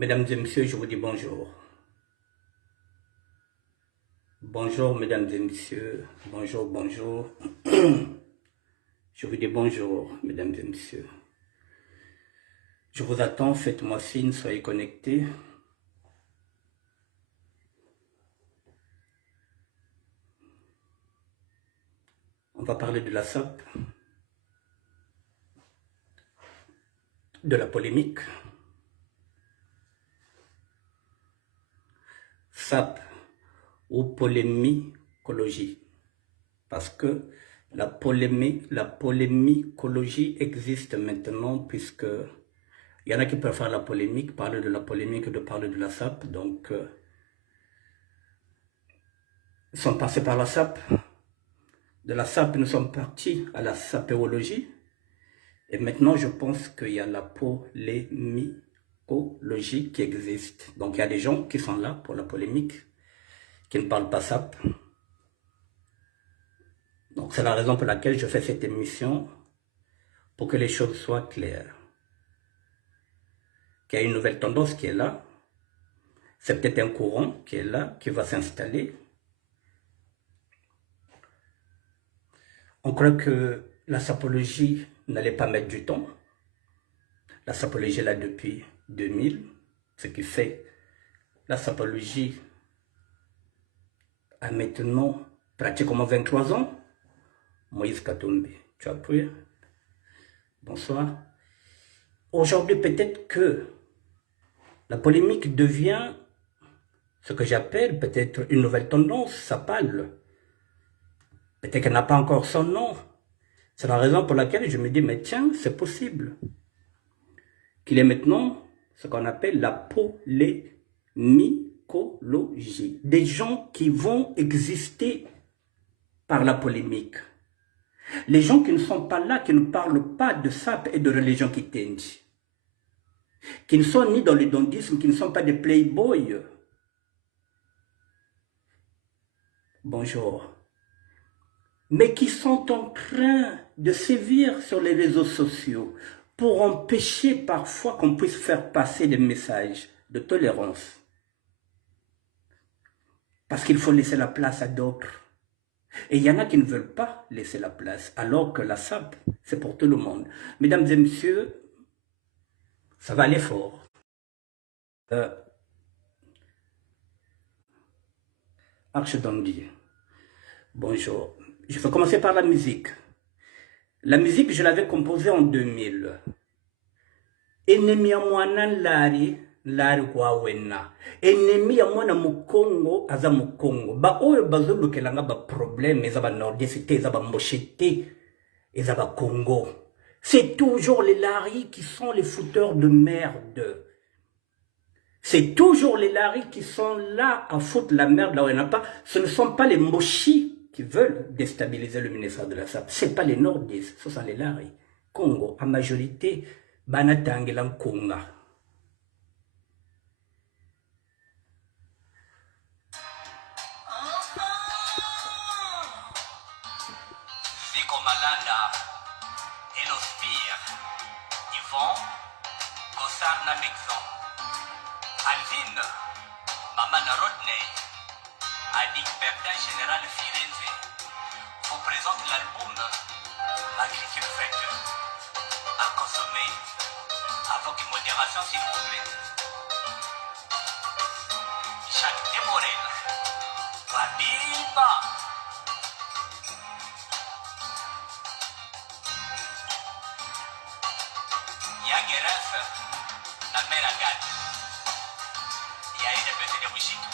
Mesdames et messieurs, je vous dis bonjour. Bonjour, mesdames et messieurs. Bonjour, bonjour. Je vous dis bonjour, mesdames et messieurs. Je vous attends, faites-moi signe, soyez connectés. On va parler de la SAP, de la polémique. SAP ou polémicologie. Parce que la polémicologie existe maintenant puisque il y en a qui peuvent faire la polémique, parler de la polémique, de parler de la SAP. Donc, ils sont passés par la SAP. De la SAP, nous sommes partis à la sapéologie. Et maintenant, je pense qu'il y a la polémicologie qui existe. Donc, il y a des gens qui sont là pour la polémique, qui ne parlent pas SAP. Donc, c'est la raison pour laquelle je fais cette émission, pour que les choses soient claires. Qu'il y a une nouvelle tendance qui est là. C'est peut-être un courant qui est là, qui va s'installer. On croit que la sapologie n'allait pas mettre du temps. La sapologie est là depuis 2000, ce qui fait la sapologie a maintenant pratiquement 23 ans. Moïse Katumbi, tu as pris. Bonsoir. Aujourd'hui, peut-être que la polémique devient ce que j'appelle peut-être une nouvelle tendance, ça parle. Peut-être qu'elle n'a pas encore son nom. C'est la raison pour laquelle je me dis, mais tiens, c'est possible qu'il y ait maintenant ce qu'on appelle la polémicologie. Des gens qui vont exister par la polémique. Les gens qui ne sont pas là, qui ne parlent pas de SAP et de religion qui tendent. Qui ne sont ni dans le dandisme, qui ne sont pas des playboys. Bonjour. Mais qui sont en train de sévir sur les réseaux sociaux pour empêcher parfois qu'on puisse faire passer des messages de tolérance. Parce qu'il faut laisser la place à d'autres. Et il y en a qui ne veulent pas laisser la place, alors que la SAP, c'est pour tout le monde. Mesdames et messieurs, ça va aller fort. Archidandi, bonjour. Je vais commencer par la musique. La musique, je l'avais composée en 2000. Ennemi ya mwana lari kwa wena. Ennemi ya mwana mukongo aza mukongo. Ba oyo bazolukelanga ba problème eza ba nordicité, eza ba mbochité, eza ba Congo. C'est toujours les laris qui sont les fouteurs de merde. C'est toujours les laris qui sont là à foutre la merde là où il n'y en a pas. Ce ne sont pas les mochis qui veulent déstabiliser le ministère de la SAP. Ce n'est pas les nordistes, ce sont les laris. Congo, en majorité, Banatangelan Konga. Zico Malanda, Elospire, Yvon, Gossard Namexon, Alvin, Mamana Rodney, Adik Bertin Général Firenze, vous présente l'album Agriculture Faite à consommer avec modération s'il vous plaît. Jacques Demorel, Wabimba. Yagerasa, na mera gata. E aí depende de Wichito.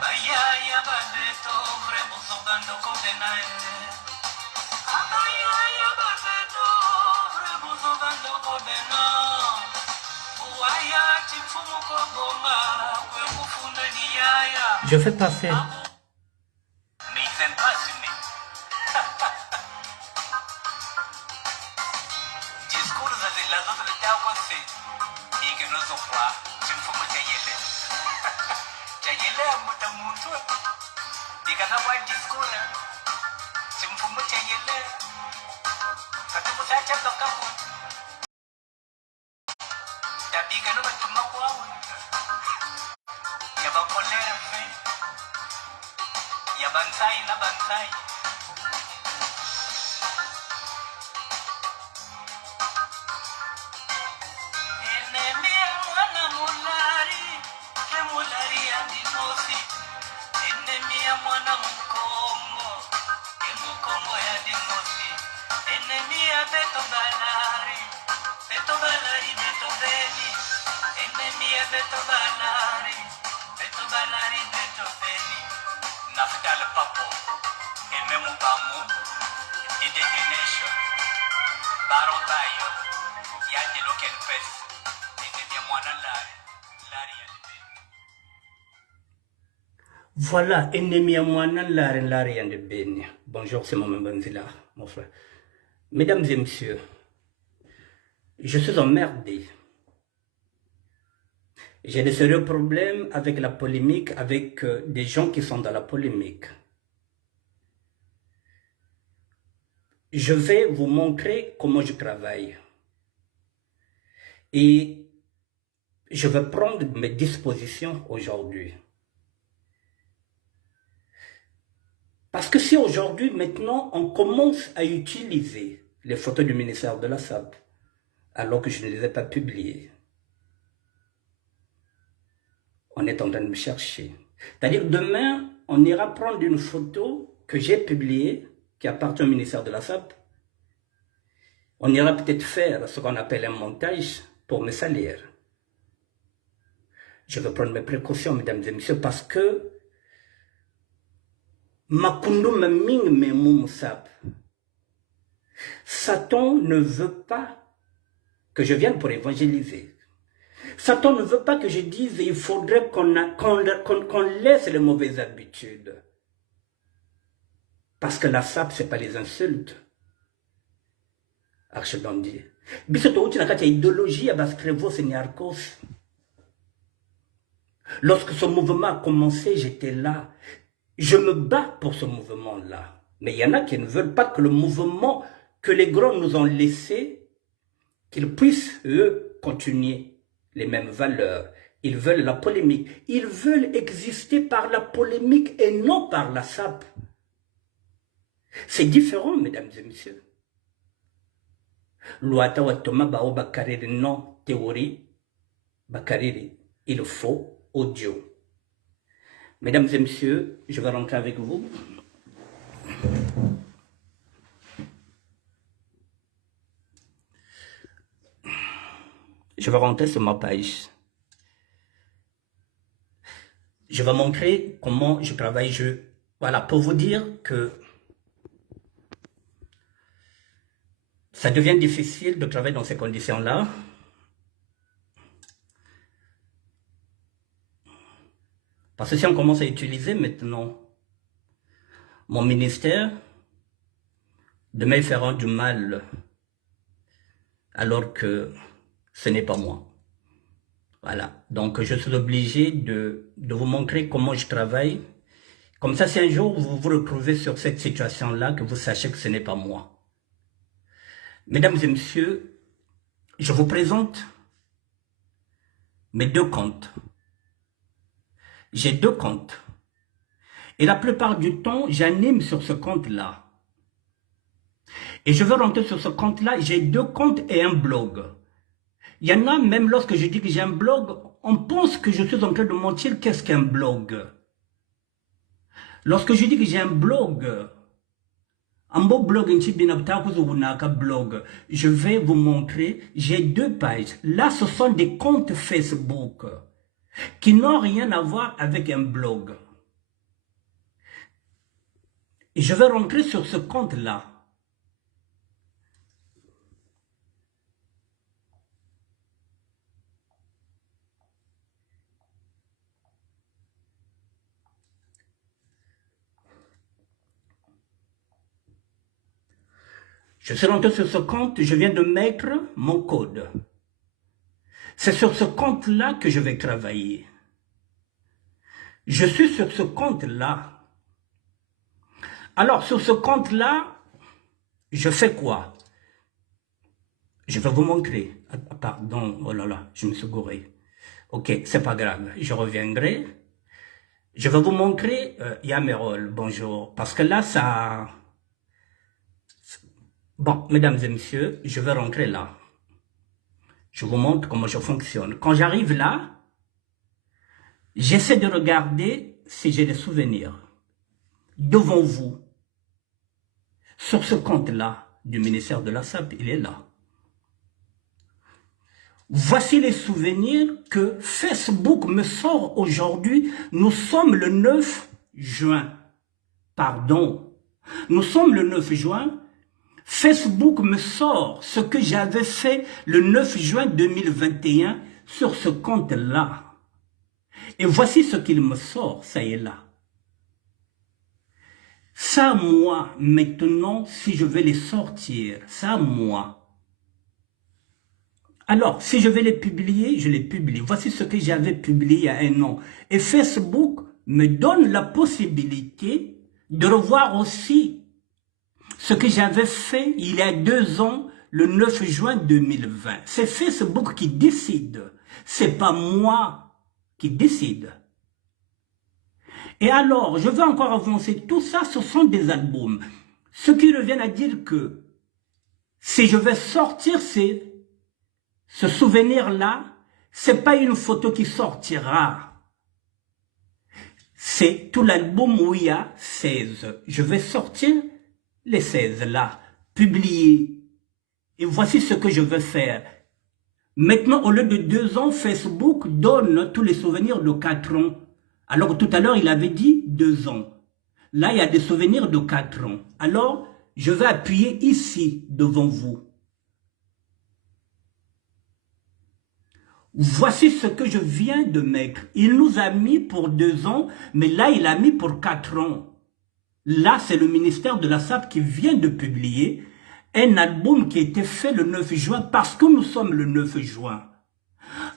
Bahia bateto, frebuso bando condenae. Bahia bateto, frebuso bando condena. Uaya tifumu kobonga, kwe kufunda ni yaya. Je fais passer. Dikana wa diskula simfumu chayele ya bansai na bansai. Enemia mwana mulari, ke mulari andinosi. Enemia mwana mukongo, ke mukongo ya dinosi. Enemia beto balari beto beni. Enemia beto balari beto beni. Naftal papo, ememu bamu, ide nation. Barotayo, yande loken pes. Enemia mwana lari, lari ya beni. Voilà, ennemi à moi, nan lari de Beni. Bonjour, c'est Maman Banzila, mon frère. Mesdames et messieurs, je suis emmerdé. J'ai de sérieux problèmes avec la polémique, avec des gens qui sont dans la polémique. Je vais vous montrer comment je travaille. Et je vais prendre mes dispositions aujourd'hui. Parce que si aujourd'hui, maintenant, on commence à utiliser les photos du ministère de la SAP, alors que je ne les ai pas publiées, on est en train de me chercher. C'est-à-dire demain, on ira prendre une photo que j'ai publiée, qui appartient au ministère de la SAP. On ira peut-être faire ce qu'on appelle un montage pour me salir. Je vais prendre mes précautions, mesdames et messieurs, parce que Makundu Maming Memum Sap. Satan ne veut pas que je vienne pour évangéliser. Satan ne veut pas que je dise il faudrait qu'on laisse les mauvaises habitudes. Parce que la SAP, ce n'est pas les insultes. Archibandi. Bisoto uti nakati ya idéologie ya Bascrevo Seniarkos. Lorsque ce mouvement a commencé, j'étais là. Je me bats pour ce mouvement-là. Mais il y en a qui ne veulent pas que le mouvement que les grands nous ont laissé, qu'ils puissent, eux, continuer les mêmes valeurs. Ils veulent la polémique. Ils veulent exister par la polémique et non par la SAP. C'est différent, mesdames et messieurs. Luata Watoma Bao Bakariri, non théorie. Bakariri, il faut audio. Mesdames et messieurs, je vais rentrer avec vous. Je vais rentrer sur ma page. Je vais montrer comment je travaille. Voilà, pour vous dire que ça devient difficile de travailler dans ces conditions-là. Parce que si on commence à utiliser maintenant mon ministère, demain ils feront du mal, alors que ce n'est pas moi. Voilà, donc je suis obligé de vous montrer comment je travaille. Comme ça, si un jour vous vous retrouvez sur cette situation-là, que vous sachiez que ce n'est pas moi. Mesdames et messieurs, je vous présente mes deux comptes. J'ai deux comptes. Et la plupart du temps, j'anime sur ce compte-là. Et je veux rentrer sur ce compte-là, j'ai deux comptes et un blog. Il y en a, même lorsque je dis que j'ai un blog, on pense que je suis en train de mentir. Qu'est-ce qu'un blog? Lorsque je dis que j'ai un blog, un beau blog, je vais vous montrer, j'ai deux pages. Là, ce sont des comptes Facebook qui n'ont rien à voir avec un blog. Et je vais rentrer sur ce compte-là. Je suis rentré sur ce compte, je viens de mettre mon code. C'est sur ce compte-là que je vais travailler. Je suis sur ce compte-là. Alors, sur ce compte-là, je fais quoi? Je vais vous montrer. Ah, pardon, oh là là, je me suis gouré. Ok, c'est pas grave, je reviendrai. Je vais vous montrer Yamerol, bonjour, parce que là, ça... Bon, mesdames et messieurs, je vais rentrer là. Je vous montre comment je fonctionne. Quand j'arrive là, j'essaie de regarder si j'ai des souvenirs. Devant vous, sur ce compte-là du ministère de la SAP, il est là. Voici les souvenirs que Facebook me sort aujourd'hui. Nous sommes le 9 juin. Pardon. Nous sommes le 9 juin. Facebook me sort ce que j'avais fait le 9 juin 2021 sur ce compte-là. Et voici ce qu'il me sort, ça y est là. Ça, moi, maintenant, si je vais les sortir, ça, moi. Alors, si je vais les publier, je les publie. Voici ce que j'avais publié il y a un an. Et Facebook me donne la possibilité de revoir aussi ce que j'avais fait il y a 2 ans, le 9 juin 2020. C'est Facebook qui décide. C'est pas moi qui décide. Et alors, je veux encore avancer. Tout ça, ce sont des albums. Ce qui revient à dire que si je vais sortir ce souvenir-là, c'est pas une photo qui sortira. C'est tout l'album où il y a 16. Je vais sortir les 16 là, publier. Et voici ce que je veux faire. Maintenant, au lieu de 2 ans, Facebook donne tous les souvenirs de 4 ans. Alors tout à l'heure, il avait dit 2 ans. Là, il y a des souvenirs de 4 ans. Alors, je vais appuyer ici, devant vous. Voici ce que je viens de mettre. Il nous a mis pour 2 ans, mais là, il a mis pour 4 ans. Là, c'est le ministère de la SAP qui vient de publier un album qui a été fait le 9 juin parce que nous sommes le 9 juin.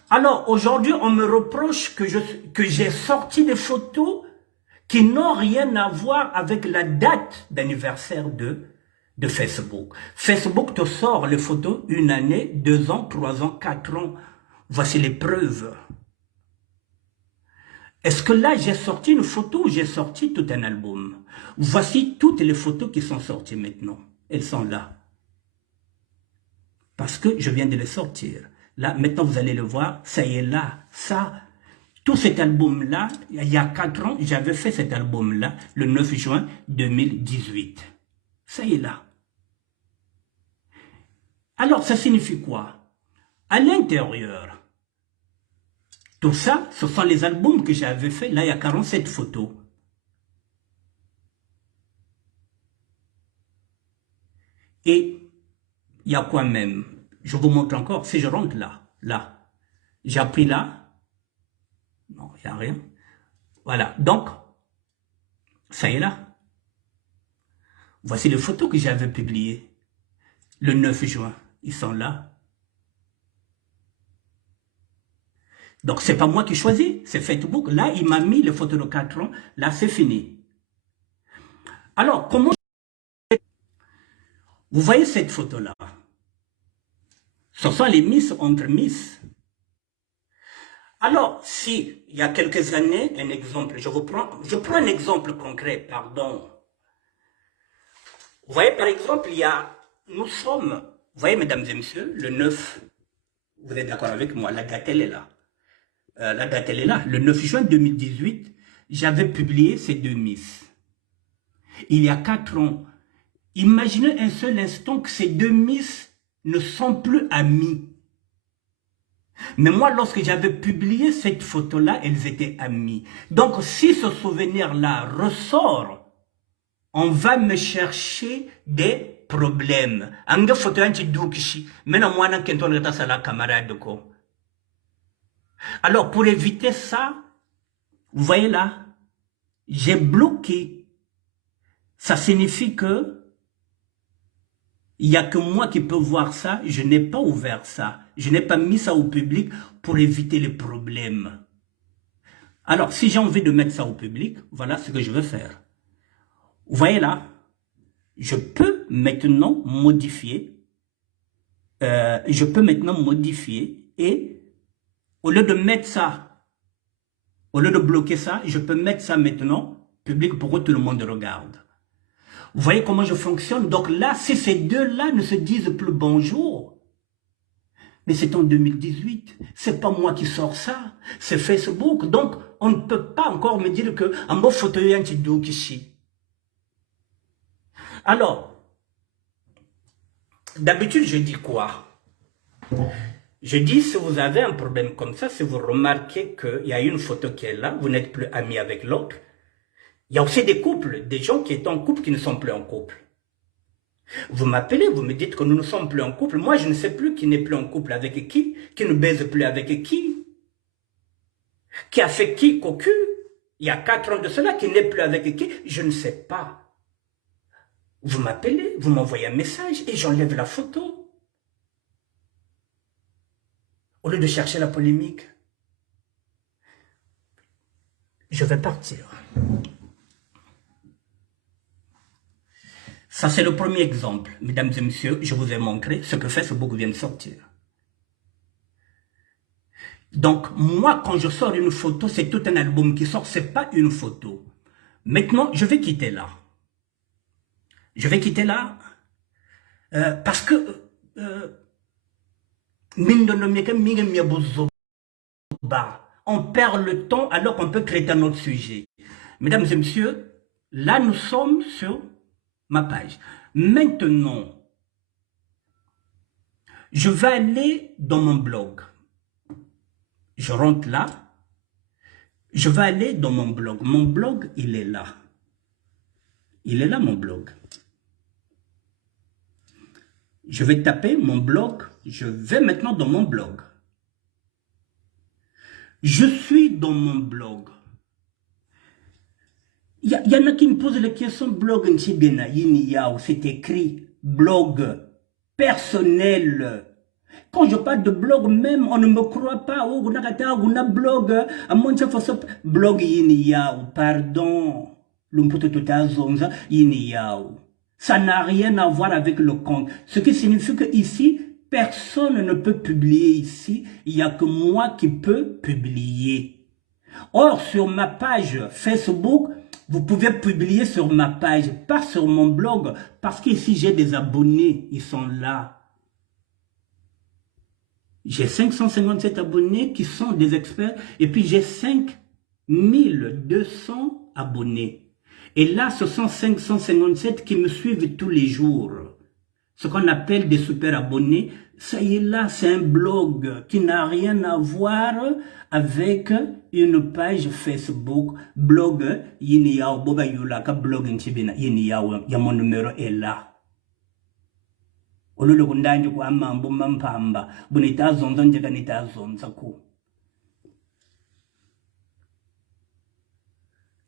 Alors, aujourd'hui, on me reproche que j'ai sorti des photos qui n'ont rien à voir avec la date d'anniversaire de Facebook. Facebook te sort les photos 1 année, 2 ans, 3 ans, 4 ans. Voici les preuves. Est-ce que là, j'ai sorti une photo ou j'ai sorti tout un album? Voici toutes les photos qui sont sorties maintenant. Elles sont là. Parce que je viens de les sortir. Là, maintenant, vous allez le voir, ça y est là. Ça, tout cet album-là, il y a 4 ans, j'avais fait cet album-là, le 9 juin 2018. Ça y est là. Alors, ça signifie quoi? À l'intérieur, tout ça, ce sont les albums que j'avais fait. Là, il y a 47 photos. Et il y a quoi même? Je vous montre encore. Si je rentre là, là, j'appuie là. Non, il n'y a rien. Voilà. Donc, ça y est là. Voici les photos que j'avais publiées le 9 juin. Ils sont là. Donc, c'est pas moi qui choisis, c'est Facebook. Là, il m'a mis les photos de 4 ans. Là, c'est fini. Alors, comment... Vous voyez cette photo-là? Ce sont les Miss entre Miss. Alors, si, il y a quelques années, un exemple, je prends un exemple concret, pardon. Vous voyez, par exemple, nous sommes, vous voyez, mesdames et messieurs, le 9, vous êtes d'accord avec moi, la date, elle est là. La date, elle est là. Le 9 juin 2018, j'avais publié ces 2 Miss. Il y a 4 ans. Imaginez un seul instant que ces 2 Miss ne sont plus amies. Mais moi, lorsque j'avais publié cette photo-là, elles étaient amies. Donc, si ce souvenir-là ressort, on va me chercher des problèmes. Alors, pour éviter ça, vous voyez là, j'ai bloqué. Ça signifie que il n'y a que moi qui peux voir ça. Je n'ai pas ouvert ça. Je n'ai pas mis ça au public pour éviter les problèmes. Alors, si j'ai envie de mettre ça au public, voilà ce que je veux faire. Vous voyez là, je peux maintenant modifier. Et au lieu de mettre ça Au lieu de bloquer ça, je peux mettre ça maintenant, public, pour que tout le monde regarde. Vous voyez comment je fonctionne? Donc là, si ces deux-là ne se disent plus bonjour, mais c'est en 2018, c'est pas moi qui sors ça, c'est Facebook. Donc, on ne peut pas encore me dire que en mot fauteuil anti-doukishi. Alors, d'habitude, je dis quoi? Je dis, si vous avez un problème comme ça, si vous remarquez qu'il y a une photo qui est là, vous n'êtes plus amis avec l'autre. Il y a aussi des couples, des gens qui étaient en couple qui ne sont plus en couple. Vous m'appelez, vous me dites que nous ne sommes plus en couple. Moi, je ne sais plus qui n'est plus en couple avec qui ne baise plus avec qui a fait qui cocu. Il y a 4 ans de cela, qui n'est plus avec qui, je ne sais pas. Vous m'appelez, vous m'envoyez un message et j'enlève la photo. Au lieu de chercher la polémique, je vais partir. Ça, c'est le premier exemple. Mesdames et messieurs, je vous ai montré ce que Facebook vient de sortir. Donc, moi, quand je sors une photo, c'est tout un album qui sort, c'est pas une photo. Maintenant, je vais quitter là. Je vais quitter là parce que on perd le temps alors qu'on peut traiter un autre sujet. Mesdames et messieurs, là, nous sommes sur ma page. Maintenant, je vais aller dans mon blog. Je rentre là. Je vais aller dans mon blog. Mon blog, il est là. Il est là, mon blog. Je vais taper mon blog. Je vais maintenant dans mon blog. Je suis dans mon blog. Il y en a qui me posent la question blog c'est écrit blog personnel. Quand je parle de blog même, on ne me croit pas. Oh, on a blog. À mon chef, blog pardon. Ça n'a rien à voir avec le compte. Ce qui signifie que ici, personne ne peut publier ici. Il n'y a que moi qui peux publier. Or, sur ma page Facebook, vous pouvez publier sur ma page, pas sur mon blog, parce qu'ici j'ai des abonnés, ils sont là. J'ai 557 abonnés qui sont des experts, et puis j'ai 5200 abonnés. Et là, ce sont 557 qui me suivent tous les jours. Ce qu'on appelle des super abonnés, ça y est là, c'est un blog qui n'a rien à voir avec une page Facebook. Blog, blog, mon numéro est là.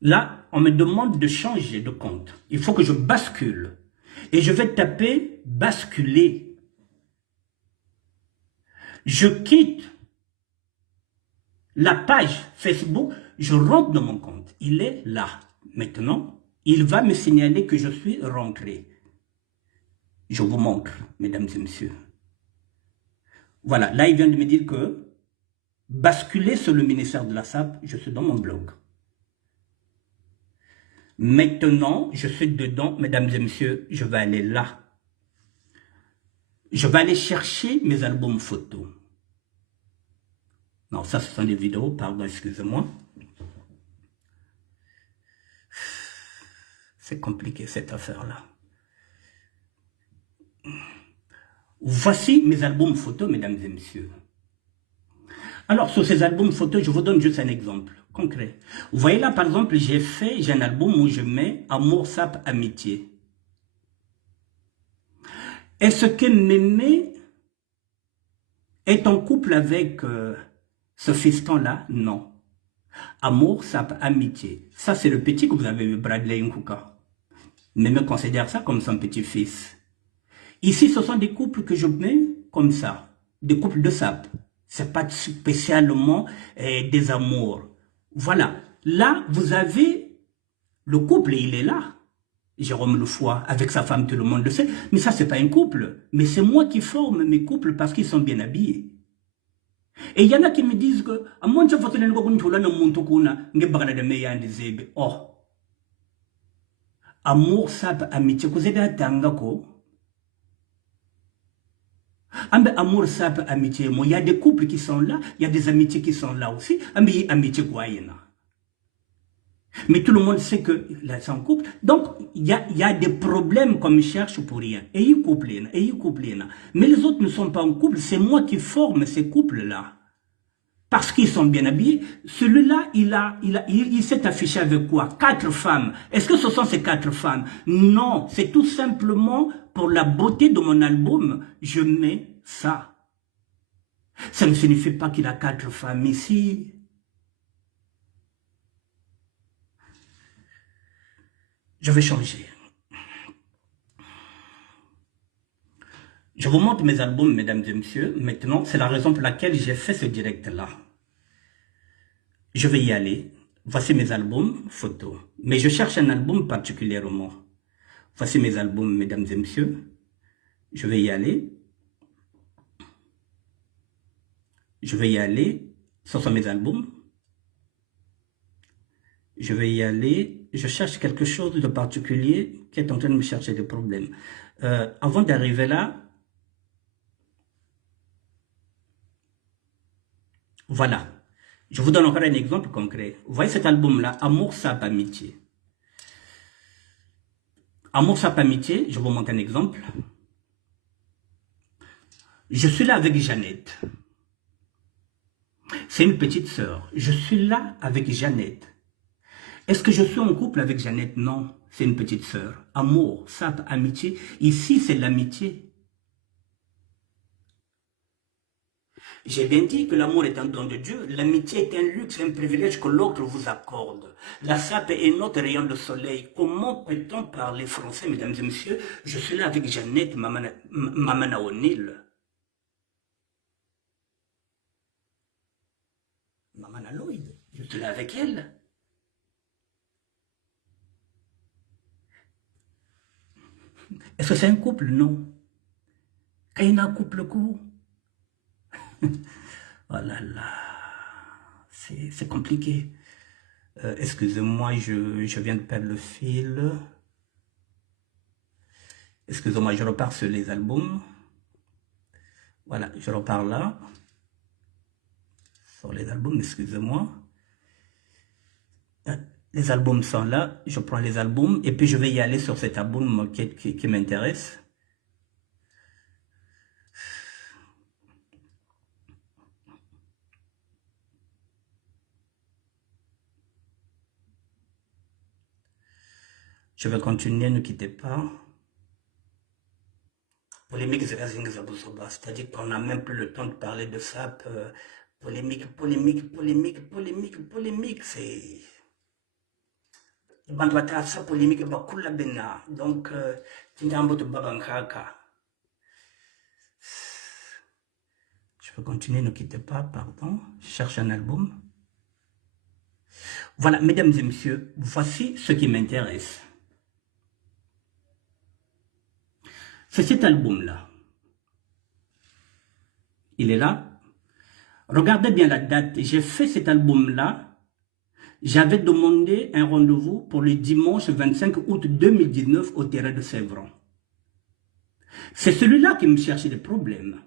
Là, on me demande de changer de compte. Il faut que je bascule. Et je vais taper « basculer ». Je quitte la page Facebook, je rentre dans mon compte. Il est là. Maintenant, il va me signaler que je suis rentré. Je vous montre, mesdames et messieurs. Voilà, là, il vient de me dire que basculer sur le ministère de la SAP, je suis dans mon blog. Maintenant, je suis dedans, mesdames et messieurs, je vais aller là. Je vais aller chercher mes albums photos. Non, ça, ce sont des vidéos, pardon, excusez-moi. C'est compliqué, cette affaire-là. Voici mes albums photos, mesdames et messieurs. Alors, sur ces albums photos, je vous donne juste un exemple concret. Vous voyez là, par exemple, j'ai un album où je mets Amour, Sap, Amitié. Est-ce que Mémé est en couple avec ce fiston-là? Non. Amour, Sap, Amitié. Ça, c'est le petit que vous avez vu, Bradley Nkuka. Mémé considère ça comme son petit-fils. Ici, ce sont des couples que je mets comme ça. Des couples de sap. Ce n'est pas spécialement des amours. Voilà. Là, vous avez le couple, il est là. Jérôme Lefoy, avec sa femme, tout le monde le sait. Mais ça, ce n'est pas un couple. Mais c'est moi qui forme mes couples parce qu'ils sont bien habillés. Et il y en a qui me disent que, à moins de faire des choses, oh, amour, sap, amitié, que vous avez attendu. Amour, sap, amitié, il y a des couples qui sont là, il y a des amitiés qui sont là aussi. Amitié, quoi, mais tout le monde sait que là, c'est un couple. Donc, il y a des problèmes qu'on me cherche pour rien. Et ils couplent, mais les autres ne sont pas en couple. C'est moi qui forme ces couples-là. Parce qu'ils sont bien habillés. Celui-là, il s'est affiché avec quoi? 4 femmes. Est-ce que ce sont ces 4 femmes? Non, c'est tout simplement pour la beauté de mon album. Je mets ça. Ça ne signifie pas qu'il a 4 femmes ici. Je vais changer. Je vous montre mes albums, mesdames et messieurs. Maintenant, c'est la raison pour laquelle j'ai fait ce direct-là. Je vais y aller. Voici mes albums, photos. Mais je cherche un album particulièrement. Voici mes albums, mesdames et messieurs. Je vais y aller. Je vais y aller. Ce sont mes albums. Je vais y aller. Je cherche quelque chose de particulier qui est en train de me chercher des problèmes. Avant d'arriver là, voilà. Je vous donne encore un exemple concret. Vous voyez cet album-là, Amour, Sap, Amitié. Amour, Sap, Amitié, je vous montre un exemple. Je suis là avec Jeannette. C'est une petite sœur. Je suis là avec Jeannette. Est-ce que je suis en couple avec Jeannette? Non, c'est une petite sœur. Amour, Sap, Amitié. Ici, c'est l'amitié. J'ai bien dit que l'amour est un don de Dieu, l'amitié est un luxe, un privilège que l'autre vous accorde. La sape est notre rayon de soleil. Comment peut-on parler français, mesdames et messieurs? Je suis là avec Jeannette Mamana O'Neill. Mamana Lloyd, je suis là avec elle. Est-ce que c'est un couple? Non. Quand il y a un couple, oh là là, c'est compliqué. Excusez-moi, je viens de perdre le fil. Excusez-moi, je repars sur les albums. Voilà, je repars là. Sur les albums, excusez-moi. Les albums sont là, je prends les albums et puis je vais y aller sur cet album qui m'intéresse. Je vais continuer, ne quittez pas. Polémique, c'est-à-dire qu'on n'a même plus le temps de parler de ça. Polémique, c'est... ça polémique, donc, je vais continuer, ne quittez pas, pardon. Je cherche un album. Voilà, mesdames et messieurs, voici ce qui m'intéresse. C'est cet album-là. Il est là. Regardez bien la date. J'ai fait cet album-là. J'avais demandé un rendez-vous pour le dimanche 25 août 2019 au terrain de Sèvres. C'est celui-là qui me cherchait des problèmes.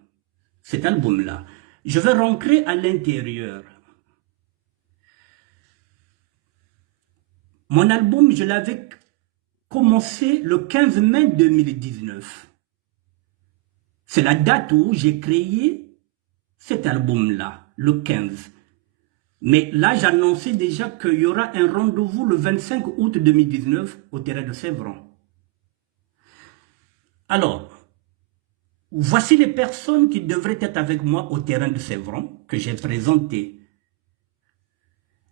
Cet album-là. Je vais rentrer à l'intérieur. Mon album, je l'avais commencé le 15 mai 2019. C'est la date où j'ai créé cet album-là, le 15. Mais là, j'annonçais déjà qu'il y aura un rendez-vous le 25 août 2019 au terrain de Sèvres. Alors, voici les personnes qui devraient être avec moi au terrain de Sèvres que j'ai présenté.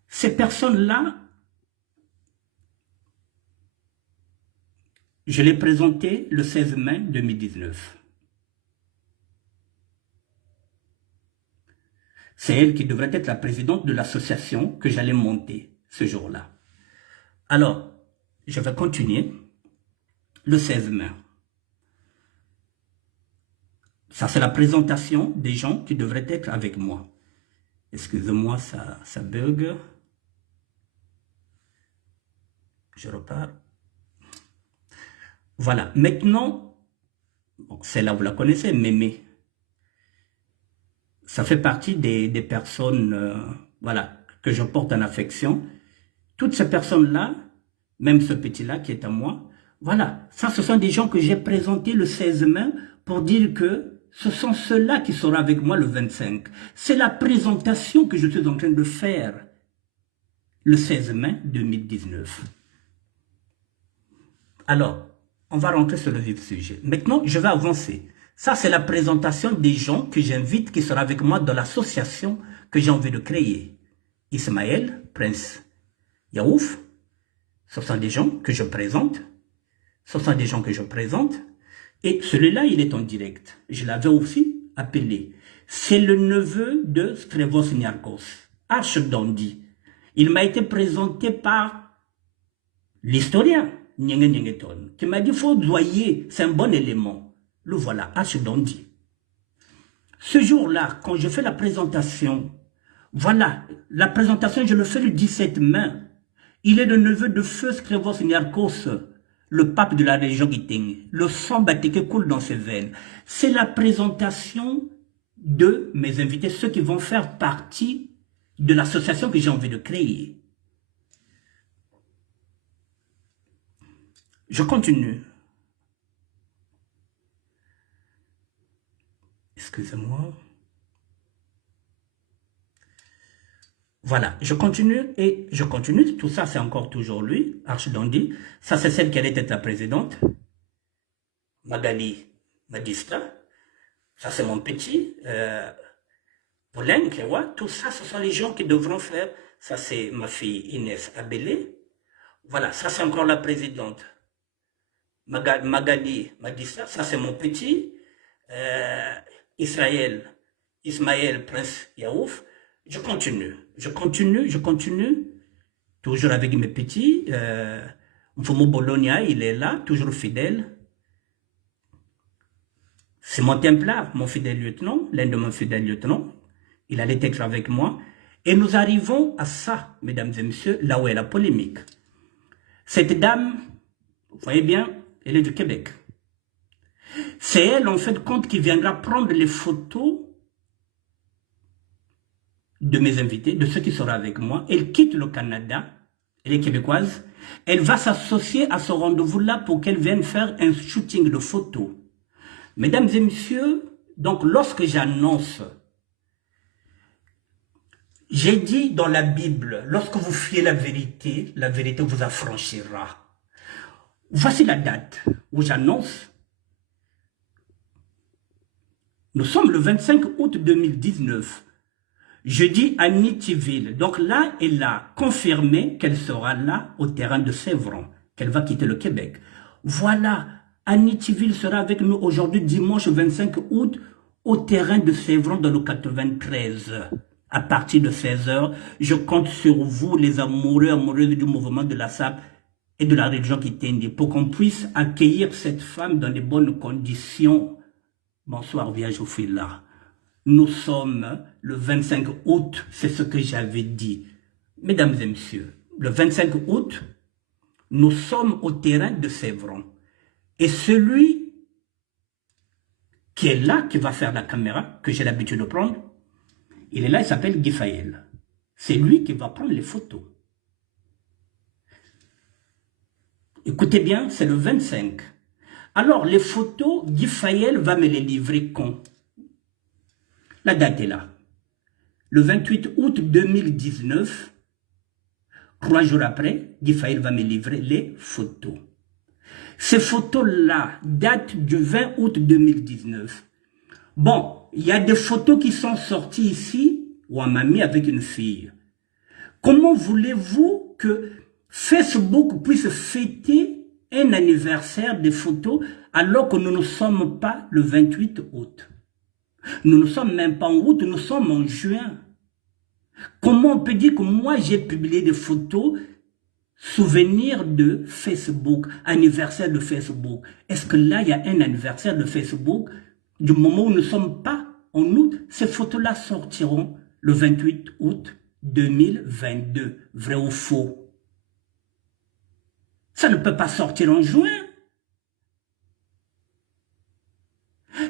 Ces personnes-là, je les présentais le 16 mai 2019. C'est elle qui devrait être la présidente de l'association que j'allais monter ce jour-là. Alors, je vais continuer le 16 mai. Ça, c'est la présentation des gens qui devraient être avec moi. Excusez-moi, ça bug. Je repars. Voilà. Maintenant, celle-là, vous la connaissez, Mémé. Ça fait partie des personnes voilà, que je porte en affection. Toutes ces personnes-là, même ce petit-là qui est à moi, voilà, ça ce sont des gens que j'ai présentés le 16 mai pour dire que ce sont ceux-là qui seront avec moi le 25. C'est la présentation que je suis en train de faire le 16 mai 2019. Alors, on va rentrer sur le vif du sujet. Maintenant, je vais avancer. Ça, c'est la présentation des gens que j'invite qui seront avec moi dans l'association que j'ai envie de créer. Ismaël, Prince Yaouf, ce sont des gens que je présente. Ce sont des gens que je présente. Et celui-là, il est en direct. Je l'avais aussi appelé. C'est le neveu de Strevos Niarchos, Archdandy. Il m'a été présenté par l'historien Nyenge Nyengeton, qui m'a dit, il faut doyer, c'est un bon élément. Le voilà, Archdandy. Ce jour-là, quand je fais la présentation, voilà, la présentation, je le fais le 17 mai. Il est le neveu de feu Strevos Niarchos, le pape de la région Giting. Le sang baptisé coule dans ses veines. C'est la présentation de mes invités, ceux qui vont faire partie de l'association que j'ai envie de créer. Je continue. Excusez-moi. Voilà, je continue et je continue. Tout ça, c'est encore toujours lui, Archdandy. Ça, c'est celle qui allait être la présidente. Magali Magistra. Ça, c'est mon petit. Pauline, tout ça, ce sont les gens qui devront faire. Ça, c'est ma fille Inès Abélé. Voilà, ça, c'est encore la présidente. Magali Magistra. Ça, c'est mon petit. Ismaël Prince Yaouf. Je continue, toujours avec mes petits. Mfumo Bologna, il est là, toujours fidèle. C'est mon templar, mon fidèle lieutenant, l'un de mes fidèles lieutenants. Il allait être avec moi. Et nous arrivons à ça, mesdames et messieurs, là où est la polémique. Cette dame, vous voyez bien, elle est du Québec. C'est elle, en fait, compte qui viendra prendre les photos de mes invités, de ceux qui seront avec moi. Elle quitte le Canada, elle est québécoise. Elle va s'associer à ce rendez-vous-là pour qu'elle vienne faire un shooting de photos. Mesdames et messieurs, donc lorsque j'annonce, j'ai dit dans la Bible, lorsque vous fiez la vérité vous affranchira. Voici la date où j'annonce. Nous sommes le 25 août 2019. Je dis à Nitiville. Donc là, elle a confirmé qu'elle sera là au terrain de Sévron, qu'elle va quitter le Québec. Voilà, Annie Tiville sera avec nous aujourd'hui, dimanche 25 août, au terrain de Sévron dans le 93. À partir de 16h, je compte sur vous, les amoureuses du mouvement de la SAP et de la région Kitindi, pour qu'on puisse accueillir cette femme dans les bonnes conditions. Bonsoir, Vierge Ophila. Nous sommes le 25 août, c'est ce que j'avais dit. Mesdames et messieurs, le 25 août, nous sommes au terrain de Sévron. Et celui qui est là, qui va faire la caméra, que j'ai l'habitude de prendre, il est là, il s'appelle Guy Fayel. C'est lui qui va prendre les photos. Écoutez bien, c'est le 25. Alors, les photos, Guy Fayel va me les livrer quand? La date est là. Le 28 août 2019, 3 jours après, Guy Fayel va me livrer les photos. Ces photos-là datent du 20 août 2019. Bon, il y a des photos qui sont sorties ici, où on m'a mis avec une fille. Comment voulez-vous que Facebook puisse fêter un anniversaire des photos alors que nous ne sommes pas le 28 août? Nous ne sommes même pas en août, nous sommes en juin. Comment on peut dire que moi j'ai publié des photos souvenirs de Facebook, anniversaire de Facebook? Est-ce que là il y a un anniversaire de Facebook du moment où nous ne sommes pas en août? Ces photos-là sortiront le 28 août 2022. Vrai ou faux? Ça ne peut pas sortir en juin.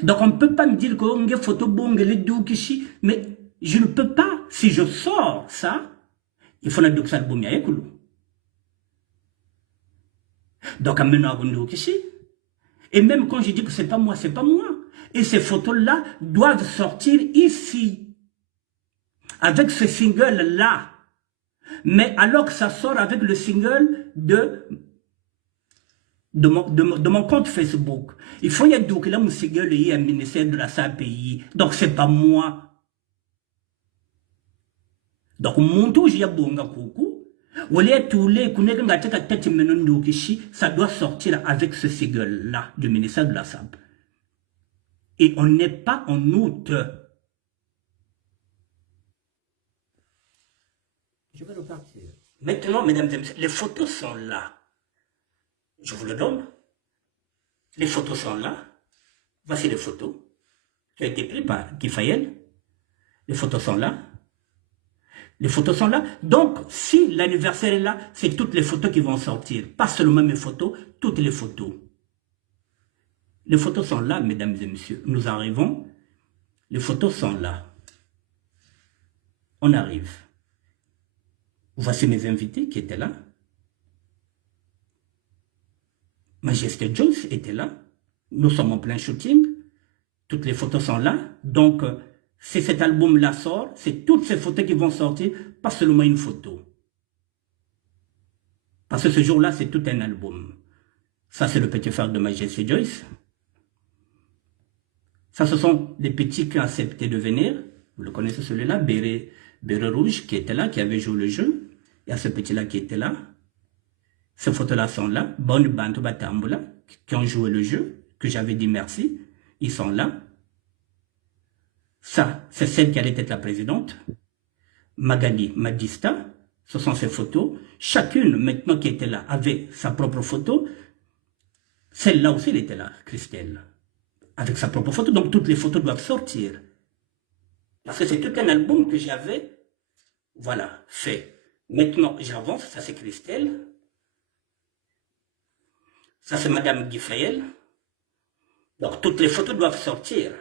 Donc on ne peut pas me dire que on a photo bongue les doukishi, mais je ne peux pas. Si je sors ça, il faut que ça album ya ekulu. Donc à maintenant doukishi. Et même quand je dis que c'est pas moi, c'est pas moi. Et ces photos-là doivent sortir ici. Avec ce single-là. Mais alors que ça sort avec le single de mon compte Facebook. Il faut y avoir que là, mon single est un ministère de la SAPI. Donc, c'est pas moi. Donc, mon tour, j'ai bonga coucou. Ça doit sortir avec ce single-là du ministère de la SAP. Et on n'est pas en août. Je vais repartir. Maintenant, mesdames et messieurs, les photos sont là. Je vous le donne. Les photos sont là. Voici les photos qui ont été prises par Guy Fayel. Les photos sont là. Les photos sont là. Donc, si l'anniversaire est là, c'est toutes les photos qui vont sortir. Pas seulement mes photos, toutes les photos. Les photos sont là, mesdames et messieurs. Nous arrivons. Les photos sont là. On arrive. Voici mes invités qui étaient là. Majesté Joyce était là. Nous sommes en plein shooting. Toutes les photos sont là. Donc, si cet album-là sort, c'est toutes ces photos qui vont sortir, pas seulement une photo. Parce que ce jour-là, c'est tout un album. Ça, c'est le petit frère de Majesté Joyce. Ça, ce sont les petits qui ont accepté de venir. Vous le connaissez celui-là, Béret Rouge, qui était là, qui avait joué le jeu. Il y a ce petit-là qui était là. Ces photos-là sont là. Bonne Bantu Batambula, qui ont joué le jeu, que j'avais dit merci. Ils sont là. Ça, c'est celle qui allait être la présidente. Magali Madista. Ce sont ses photos. Chacune, maintenant qui était là, avait sa propre photo. Celle-là aussi, elle était là, Christelle. Avec sa propre photo. Donc, toutes les photos doivent sortir. Parce que c'est tout un album que j'avais, voilà, fait. Maintenant, j'avance. Ça, c'est Christelle. Ça, c'est Madame Guy Fayel. Donc, toutes les photos doivent sortir.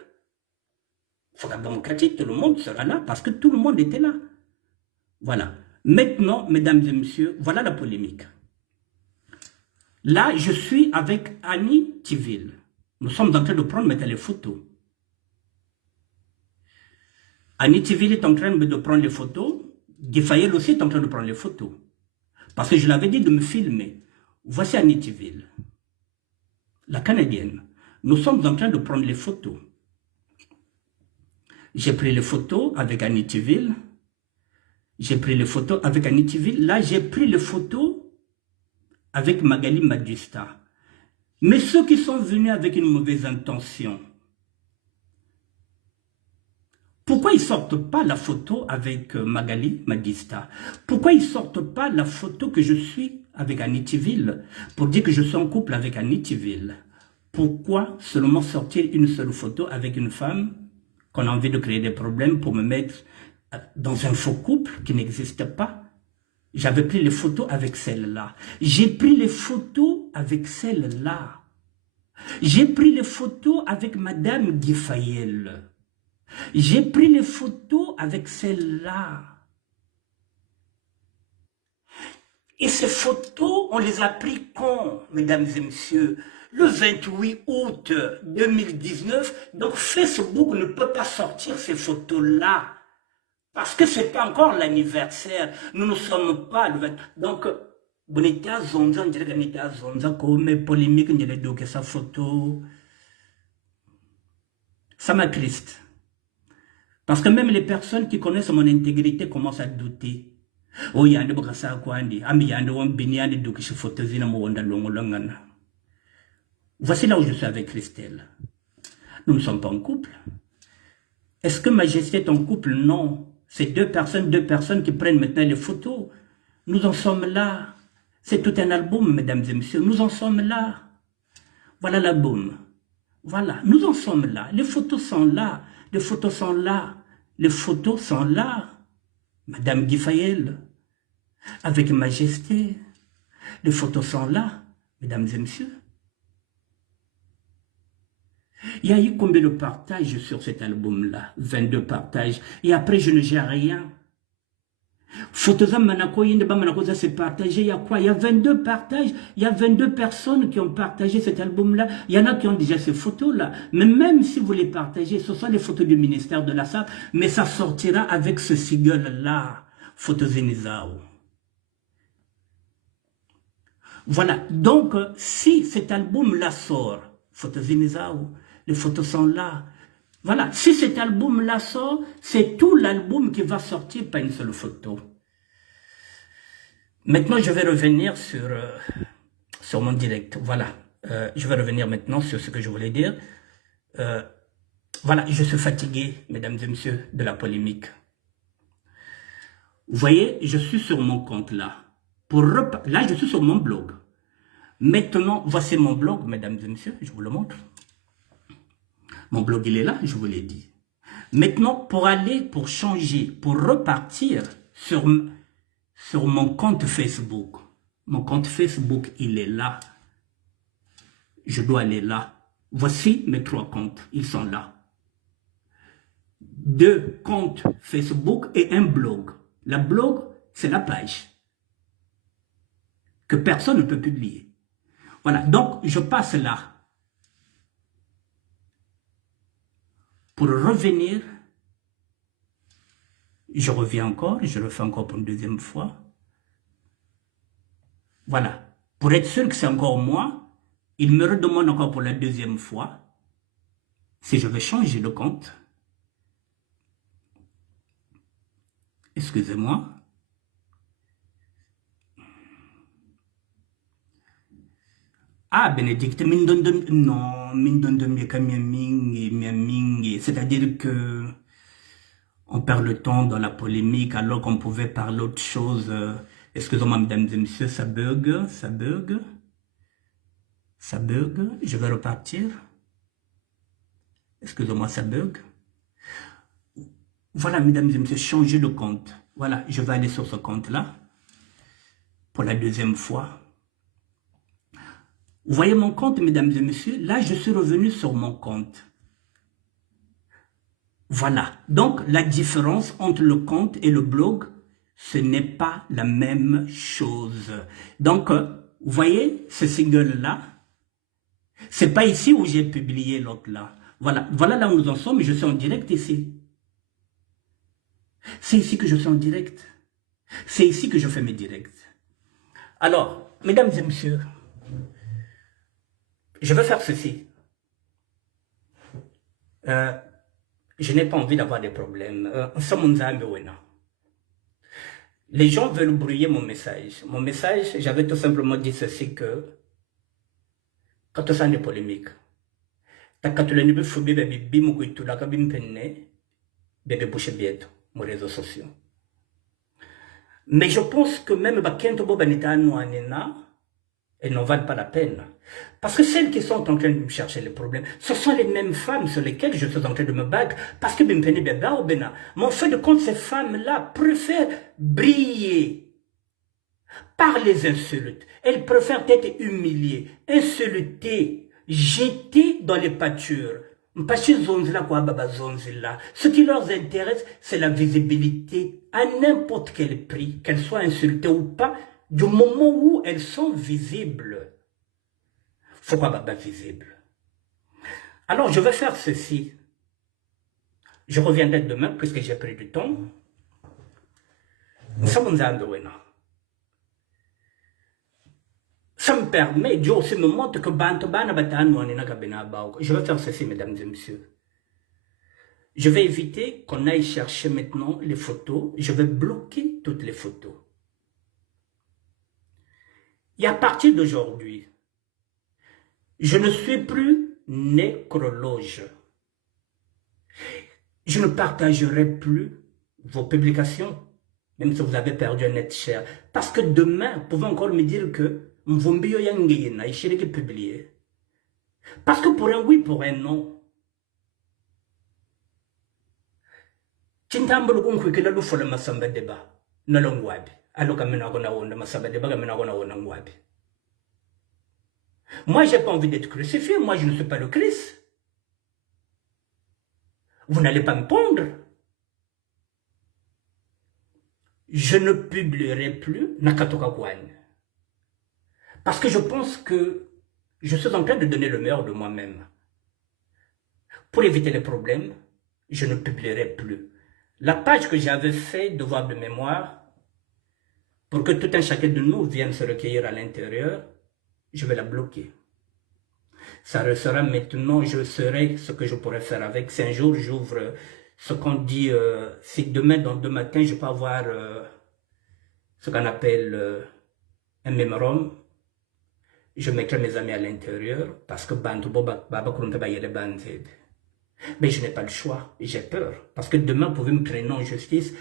Il faut qu'à tout le monde sera là, parce que tout le monde était là. Voilà. Maintenant, mesdames et messieurs, voilà la polémique. Là, je suis avec Annie Tiville. Nous sommes en train de prendre maintenant les photos. Annie Tiville est en train de prendre les photos. Guy Fayel aussi est en train de prendre les photos. Parce que je l'avais dit de me filmer. Voici Annie Tiville, la Canadienne. Nous sommes en train de prendre les photos. J'ai pris les photos avec Annie Tiville. J'ai pris les photos avec Annie Tiville. Là, j'ai pris les photos avec Magali Madista. Mais ceux qui sont venus avec une mauvaise intention, pourquoi ils ne sortent pas la photo avec Magali Madista? Pourquoi ils ne sortent pas la photo que je suis avec Annie Tiville pour dire que je suis en couple avec Annie Tiville? Pourquoi seulement sortir une seule photo avec une femme qu'on a envie de créer des problèmes pour me mettre dans un faux couple qui n'existe pas? J'avais pris les photos avec celle-là. J'ai pris les photos avec celle-là. J'ai pris les photos avec Madame Guy Fayel. J'ai pris les photos avec celle-là. Et ces photos, on les a prises quand, mesdames et messieurs? Le 28 août 2019, donc Facebook ne peut pas sortir ces photos-là. Parce que ce n'est pas encore l'anniversaire. Nous ne sommes pas le 20. Donc, on était à Zonza, on dirait qu'on était à Zonza, comme polémique, on dirait que sa photo. Ça m'attriste. Parce que même les personnes qui connaissent mon intégrité commencent à douter. Oh, il y a des gens qui ont Voici là où je suis avec Christelle. Nous ne sommes pas en couple. Est-ce que Majesté est en couple? Non. C'est deux personnes qui prennent maintenant les photos. Nous en sommes là. C'est tout un album, mesdames et messieurs. Nous en sommes là. Voilà l'album. Voilà. Nous en sommes là. Les photos sont là. Les photos sont là. Les photos sont là. Madame Guifayel, avec majesté. Les photos sont là, mesdames et messieurs. Il y a eu combien de partages sur cet album-là? 22 partages. Et après, je ne gère rien. Photos Manako, c'est partagé. Il y a quoi? Il y a 22 partages. Il y a 22 personnes qui ont partagé cet album-là. Il y en a qui ont déjà ces photos-là. Mais même si vous les partagez, ce sont les photos du ministère de la SAP, mais ça sortira avec ce single-là. Photos Zenizao. Voilà. Donc, si cet album-là sort, Photos Zenizao, les photos sont là. Voilà, si cet album-là sort, c'est tout l'album qui va sortir, pas une seule photo. Maintenant, je vais revenir sur mon direct. Voilà, je vais revenir maintenant sur ce que je voulais dire. Voilà, je suis fatigué, mesdames et messieurs, de la polémique. Vous voyez, je suis sur mon compte là. Là, je suis sur mon blog. Maintenant, voici mon blog, mesdames et messieurs, je vous le montre. Mon blog, il est là, je vous l'ai dit. Maintenant, pour changer, pour repartir sur mon compte Facebook. Mon compte Facebook, il est là. Je dois aller là. Voici mes 3 comptes, ils sont là. 2 comptes Facebook et un blog. La blog, c'est la page que personne ne peut publier. Voilà, donc je passe là. Pour revenir, je reviens encore, je le fais encore pour une deuxième fois. Voilà. Pour être sûr que c'est encore moi, il me redemande encore pour la deuxième fois si je vais changer le compte. Excusez-moi. Ah, Bénédicte, non, c'est-à-dire que on perd le temps dans la polémique alors qu'on pouvait parler autre chose. Excusez-moi, mesdames et messieurs, ça bug, ça bug. Ça bug, je vais repartir. Excusez-moi, ça bug. Voilà, mesdames et messieurs, changer de compte. Voilà, je vais aller sur ce compte-là pour la deuxième fois. Vous voyez mon compte, mesdames et messieurs? Là, je suis revenu sur mon compte. Voilà. Donc, la différence entre le compte et le blog, ce n'est pas la même chose. Donc, vous voyez ce single-là? C'est pas ici où j'ai publié l'autre là. Voilà. Voilà là où nous en sommes. Je suis en direct ici. C'est ici que je suis en direct. C'est ici que je fais mes directs. Alors, mesdames et messieurs, je vais faire ceci. Je n'ai pas envie d'avoir des problèmes. Les gens veulent brouiller mon message. Mon message, j'avais tout simplement dit ceci que quand on sent des polémiques, mes réseaux sociaux. Mais je pense que même elles n'en valent pas la peine. Parce que celles qui sont en train de me chercher les problèmes, ce sont les mêmes femmes sur lesquelles je suis en train de me battre. Parce que mon fait de compte, ces femmes-là préfèrent briller par les insultes. Elles préfèrent être humiliées, insultées, jetées dans les pâtures. Ce qui leur intéresse, c'est la visibilité à n'importe quel prix, qu'elles soient insultées ou pas, du moment où elles sont visibles. Faut pas baba visible. Alors je vais faire ceci. Je reviendrai demain puisque j'ai pris du temps. Ça me permet, Dieu aussi me montre que je vais faire ceci, mesdames et messieurs. Je vais éviter qu'on aille chercher maintenant les photos. Je vais bloquer toutes les photos. Et à partir d'aujourd'hui, je ne suis plus nécrologe. Je ne partagerai plus vos publications, même si vous avez perdu un être cher. Parce que demain, vous pouvez encore me dire que Mvombio Yangéna, il qui publié. Parce que pour un oui, pour un non. Chintambulu kunkwikila lufo masamba deba. Nalongwabi. Aloka mena kona wona masamba deba mena kona wona ngwabi. Moi, j'ai pas envie d'être crucifié. Moi, je ne suis pas le Christ. Vous n'allez pas me pondre. Je ne publierai plus Nakatoka Kwan. Parce que je pense que je suis en train de donner le meilleur de moi-même. Pour éviter les problèmes, je ne publierai plus. La page que j'avais fait, devoir de mémoire, pour que tout un chacun de nous vienne se recueillir à l'intérieur, je vais la bloquer. Ça restera maintenant, je saurai ce que je pourrais faire avec. Si un jour j'ouvre ce qu'on dit, si demain, dans 2 matins, je peux avoir ce qu'on appelle un mémorum, je mettrai mes amis à l'intérieur parce que mais je n'ai pas le choix, j'ai peur. Parce que demain, vous pouvez me traîner en justice,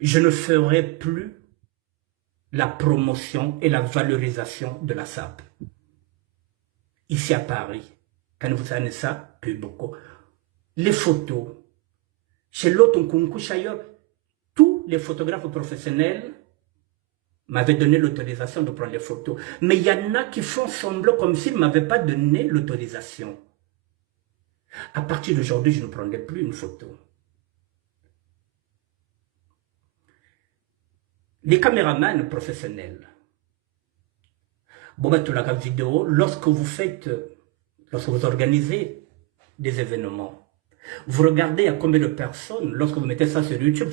je ne ferai plus la promotion et la valorisation de la SAP. Ici à Paris, quand vous savez ça, plus beaucoup. Les photos, chez l'autre concours ailleurs, tous les photographes professionnels m'avaient donné l'autorisation de prendre les photos. Mais il y en a qui font semblant comme s'ils ne m'avaient pas donné l'autorisation. À partir d'aujourd'hui, je ne prendrai plus une photo. Les caméramans professionnels, vidéo, lorsque vous organisez des événements, vous regardez à combien de personnes, lorsque vous mettez ça sur YouTube,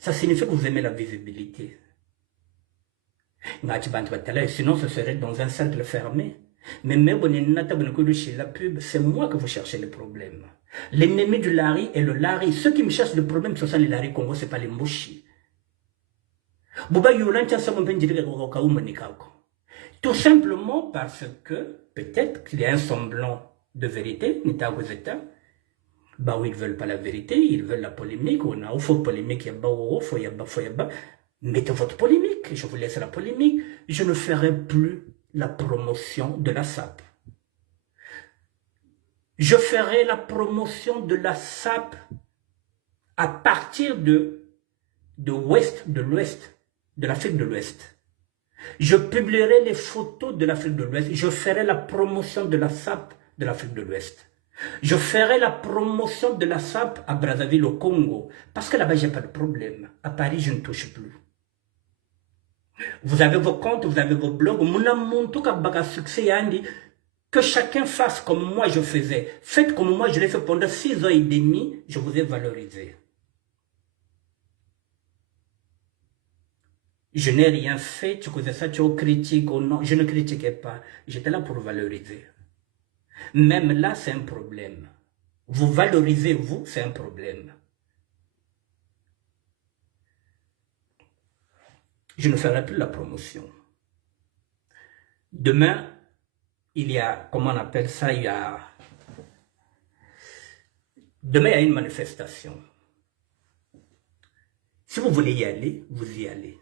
ça signifie que vous aimez la visibilité. Sinon, ce serait dans un cercle fermé. Mais même chez la pub, c'est moi que vous cherchez les problèmes. L'ennemi du Lari est le Lari. Ceux qui me cherchent le problème, ce sont les Lari Congo, ce n'est pas les Mouchi. Tout simplement parce que peut-être qu'il y a un semblant de vérité, bah oui, ils veulent pas la vérité, ils veulent la polémique, on a faux polémique, mettez votre polémique, je vous laisse la polémique, je ne ferai plus la promotion de la SAP. Je ferai la promotion de la SAP à partir de l'Ouest, de l'Afrique de l'Ouest. Je publierai les photos de l'Afrique de l'Ouest. Je ferai la promotion de la SAP de l'Afrique de l'Ouest. Je ferai la promotion de la SAP à Brazzaville, au Congo. Parce que là-bas, je n'ai pas de problème. À Paris, je ne touche plus. Vous avez vos comptes, vous avez vos blogs. Que chacun fasse comme moi je faisais. Faites comme moi je l'ai fait pendant 6 ans et demi. Je vous ai valorisé. Je n'ai rien fait, tu faisais ça, tu critiques ou non. Je ne critiquais pas. J'étais là pour valoriser. Même là, c'est un problème. Vous valorisez, vous, c'est un problème. Je ne ferai plus la promotion. Demain, il y a, comment on appelle ça, demain, il y a une manifestation. Si vous voulez y aller, vous y allez.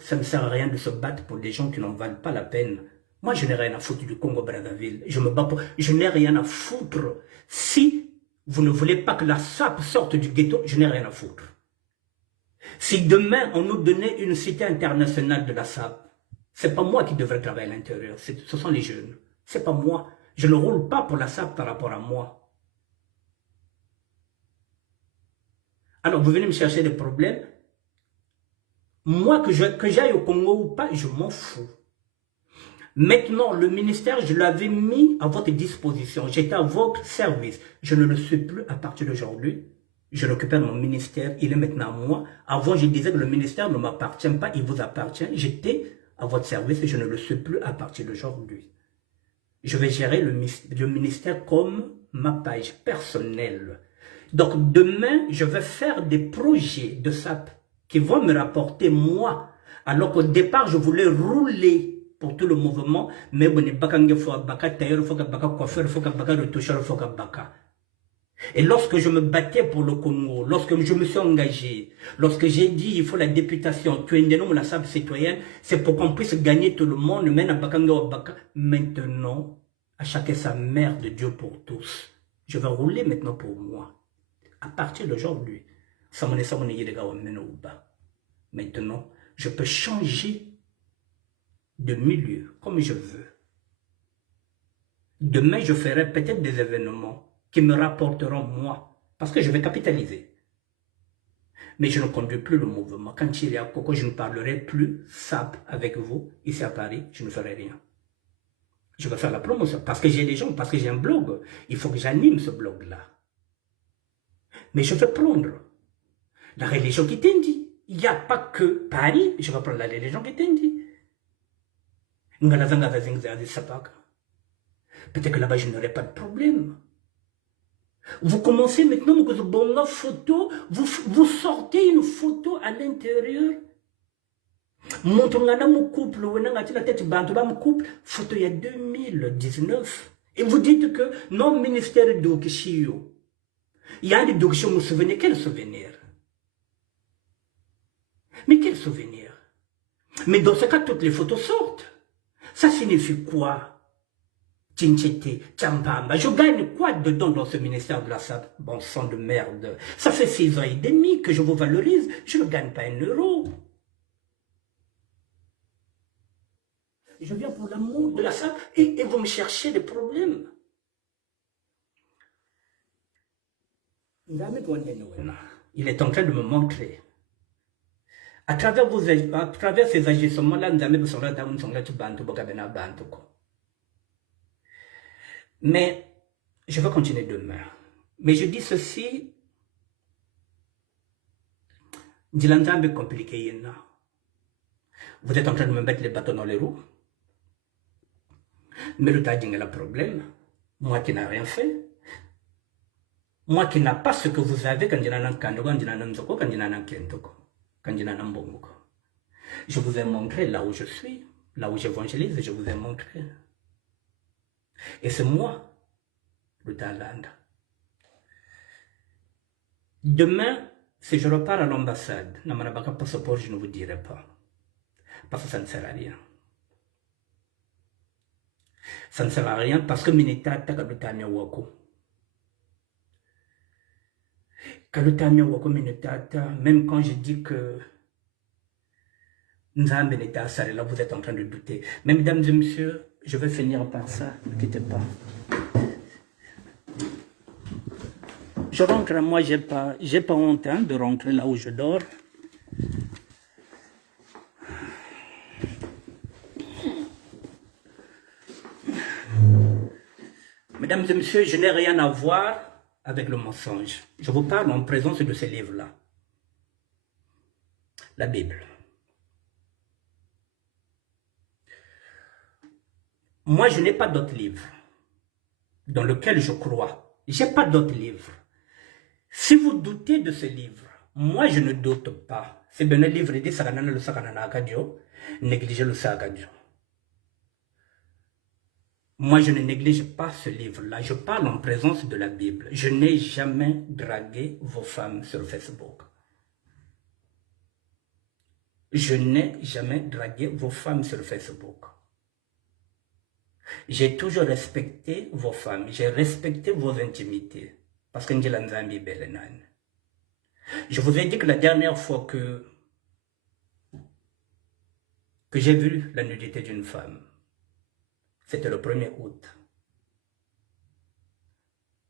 Ça ne sert à rien de se battre pour des gens qui n'en valent pas la peine. Moi, je n'ai rien à foutre du Congo-Brazzaville. Je me bats pour... Je n'ai rien à foutre. Si vous ne voulez pas que la SAP sorte du ghetto, je n'ai rien à foutre. Si demain, on nous donnait une cité internationale de la SAP, c'est pas moi qui devrais travailler à l'intérieur. Ce sont les jeunes. C'est pas moi. Je ne roule pas pour la SAP par rapport à moi. Alors, vous venez me chercher des problèmes. Moi, que j'aille au Congo ou pas, je m'en fous. Maintenant, le ministère, je l'avais mis à votre disposition. J'étais à votre service. Je ne le suis plus à partir d'aujourd'hui. Je récupère mon ministère. Il est maintenant à moi. Avant, je disais que le ministère ne m'appartient pas. Il vous appartient. J'étais à votre service et je ne le suis plus à partir d'aujourd'hui. Je vais gérer le ministère comme ma page personnelle. Donc, demain, je vais faire des projets de SAP qui vont me rapporter moi. Alors qu'au départ, je voulais rouler pour tout le mouvement, mais bon, il faut baka tailleur, il faut baka coiffeur, il faut baka retoucheur, il faut baka. Et lorsque je me battais pour le Congo, lorsque je me suis engagé, lorsque j'ai dit il faut la députation, la sable citoyenne, c'est pour qu'on puisse gagner tout le monde. Maintenant, à chacun sa mère de Dieu pour tous. Je vais rouler maintenant pour moi. À partir d'aujourd'hui, maintenant, je peux changer de milieu comme je veux. Demain, je ferai peut-être des événements qui me rapporteront moi, parce que je vais capitaliser. Mais je ne conduis plus le mouvement. Quand il y a Coco, je ne parlerai plus SAP avec vous, ici à Paris, je ne ferai rien. Je vais faire la promotion, parce que j'ai des gens, parce que j'ai un blog. Il faut que j'anime ce blog-là. Mais je vais prendre la religion qui t'indie. Il n'y a pas que Paris, je vais prendre la religion qui t'indie. Peut-être que là-bas, je n'aurai pas de problème. Vous commencez maintenant, photo, vous sortez une photo à l'intérieur. Montrez mon couple, photo il y a 2019. Et vous dites que non, ministère d'Okishio. Il y a des documents, vous vous souvenez, quel souvenir? Mais quel souvenir? Mais dans ce cas, toutes les photos sortent. Ça signifie quoi? Tinchete, Tchampamba. Je gagne quoi dedans dans ce ministère de la SAP? Bon sang de merde. Ça fait 6 ans et demi que je vous valorise. Je ne gagne pas 1 euro. Je viens pour l'amour de la SAP et vous me cherchez des problèmes. Il est en train de me montrer. À travers ces agissements-là, mais je vais continuer demain. Mais je dis ceci, vous êtes en train de me mettre les bâtons dans les roues. Mais le tading est le problème. Moi qui n'ai rien fait. Moi qui n'ai pas ce que vous avez quand je vous ai montré là où je suis, là où j'évangélise, je vous ai montré. Et c'est moi, le talent. Demain, si je repars à l'ambassade, Namanabaka passeport, je ne vous dirai pas. Parce que ça ne sert à rien. Ça ne sert à rien parce que Mineta Takabutania Wako. Kalutania Wako Minetata, même quand je dis que Nzambe Neta Sarela, vous êtes en train de douter. Mais mesdames et messieurs, je vais finir par ça, ne quittez pas. Je rentre, moi j'ai pas honte hein, de rentrer là où je dors. Mesdames et messieurs, je n'ai rien à voir avec le mensonge. Je vous parle en présence de ce livre-là. La Bible. Moi, je n'ai pas d'autres livres dans lesquels je crois. Je n'ai pas d'autres livres. Si vous doutez de ce livre, moi, je ne doute pas. C'est bien un livre dit Sakanana le Sakanana Akadio, négligez le Sakadio. Moi, je ne néglige pas ce livre-là. Je parle en présence de la Bible. Je n'ai jamais dragué vos femmes sur Facebook. Je n'ai jamais dragué vos femmes sur Facebook. J'ai toujours respecté vos femmes. J'ai respecté vos intimités. Parce que je vous ai dit que la dernière fois que j'ai vu la nudité d'une femme, c'était le 1er août